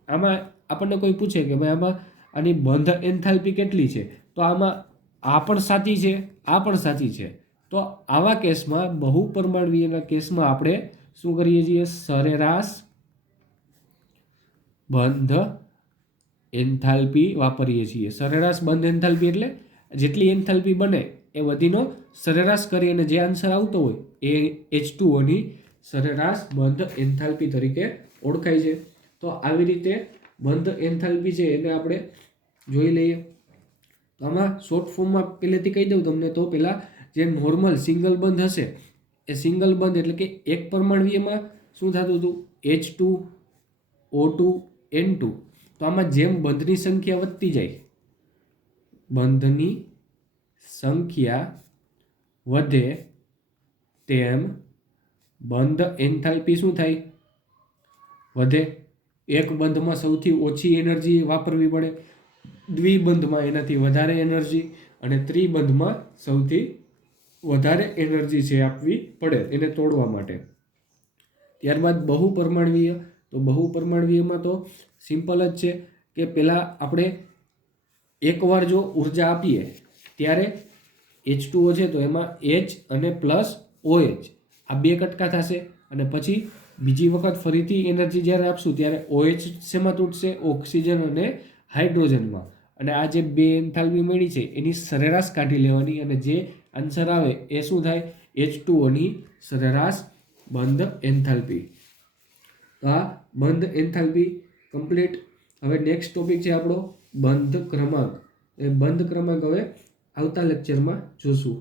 આમાં આપણને કોઈ પૂછે કે ભાઈ આમાં આની બંધ એન્થાલ્પી કેટલી છે, તો આમાં આ પણ સાચી છે, આ પણ સાચી છે. તો આવા કેસમાં બહુ પરમાણવીયના કેસમાં આપણે શું કરીએ છીએ? સરેરાશ બંધ એન્થાલ્પી વાપરીએ છીએ. સરેરાશ બંધ એન્થાલ્પી એટલે જેટલી એન્થાલ્પી બને એ બધીનો સરેરાશ કરી અને જે આન્સર આવતો હોય એ H2O ની સરેરાશ બંધ એન્થાલ્પી તરીકે ઓળખાય છે. તો આવી રીતે બંધ એન્થાલ્પી છે એને આપણે જોઈ લઈએ. તો આમાં શોર્ટ ફોર્મમાં પહેલેથી કહી દઉં તમને. તો પહેલાં જે નોર્મલ સિંગલ બંધ હશે એ સિંગલ બંધ એટલે કે એક પરમાણવીયમાં શું થતું હતું? H2O2 N2. તો આમાં જેમ બંધની સંખ્યા વધતી જાય, બંધની સંખ્યા વધે તેમ બંધ એન્થાલ્પી શું થાય? વધે. એક બંધમાં સૌથી ઓછી એનર્જી વાપરવી પડે, દ્વિબંધમાં એનાથી વધારે એનર્જી, અને ત્રિબંધમાં સૌથી વધારે એનર્જી છે આપવી પડે એને તોડવા માટે. ત્યારબાદ બહુ પરમાણવીય. તો બહુ પરમાણવીયમાં તો સિમ્પલ જ છે કે પહેલાં આપણે એકવાર જો ઉર્જા આપીએ ત્યારે H2O છે તો એમાં H અને પ્લસ OH આ બે કટકા થશે, અને પછી બીજી વખત ફરીથી એનર્જી જ્યારે આપશું ત્યારે OH શેમાં તૂટશે? ઓક્સિજન અને હાઇડ્રોજનમાં. અને આ જે બે એન્થાલ્પી મળી છે એની સરેરાશ કાઢી લેવાની, અને જે આન્સર આવે એ શું થાય? H2O ની સરેરાશ બંધ એન્થાલ્પી. તો આ બંધ એન્થાલ્પી કમ્પ્લીટ. હવે નેક્સ્ટ ટોપિક છે આપણો બંધ ક્રમાંક. એ બંધ ક્રમાંક હવે આવતા લેક્ચરમાં જોશું.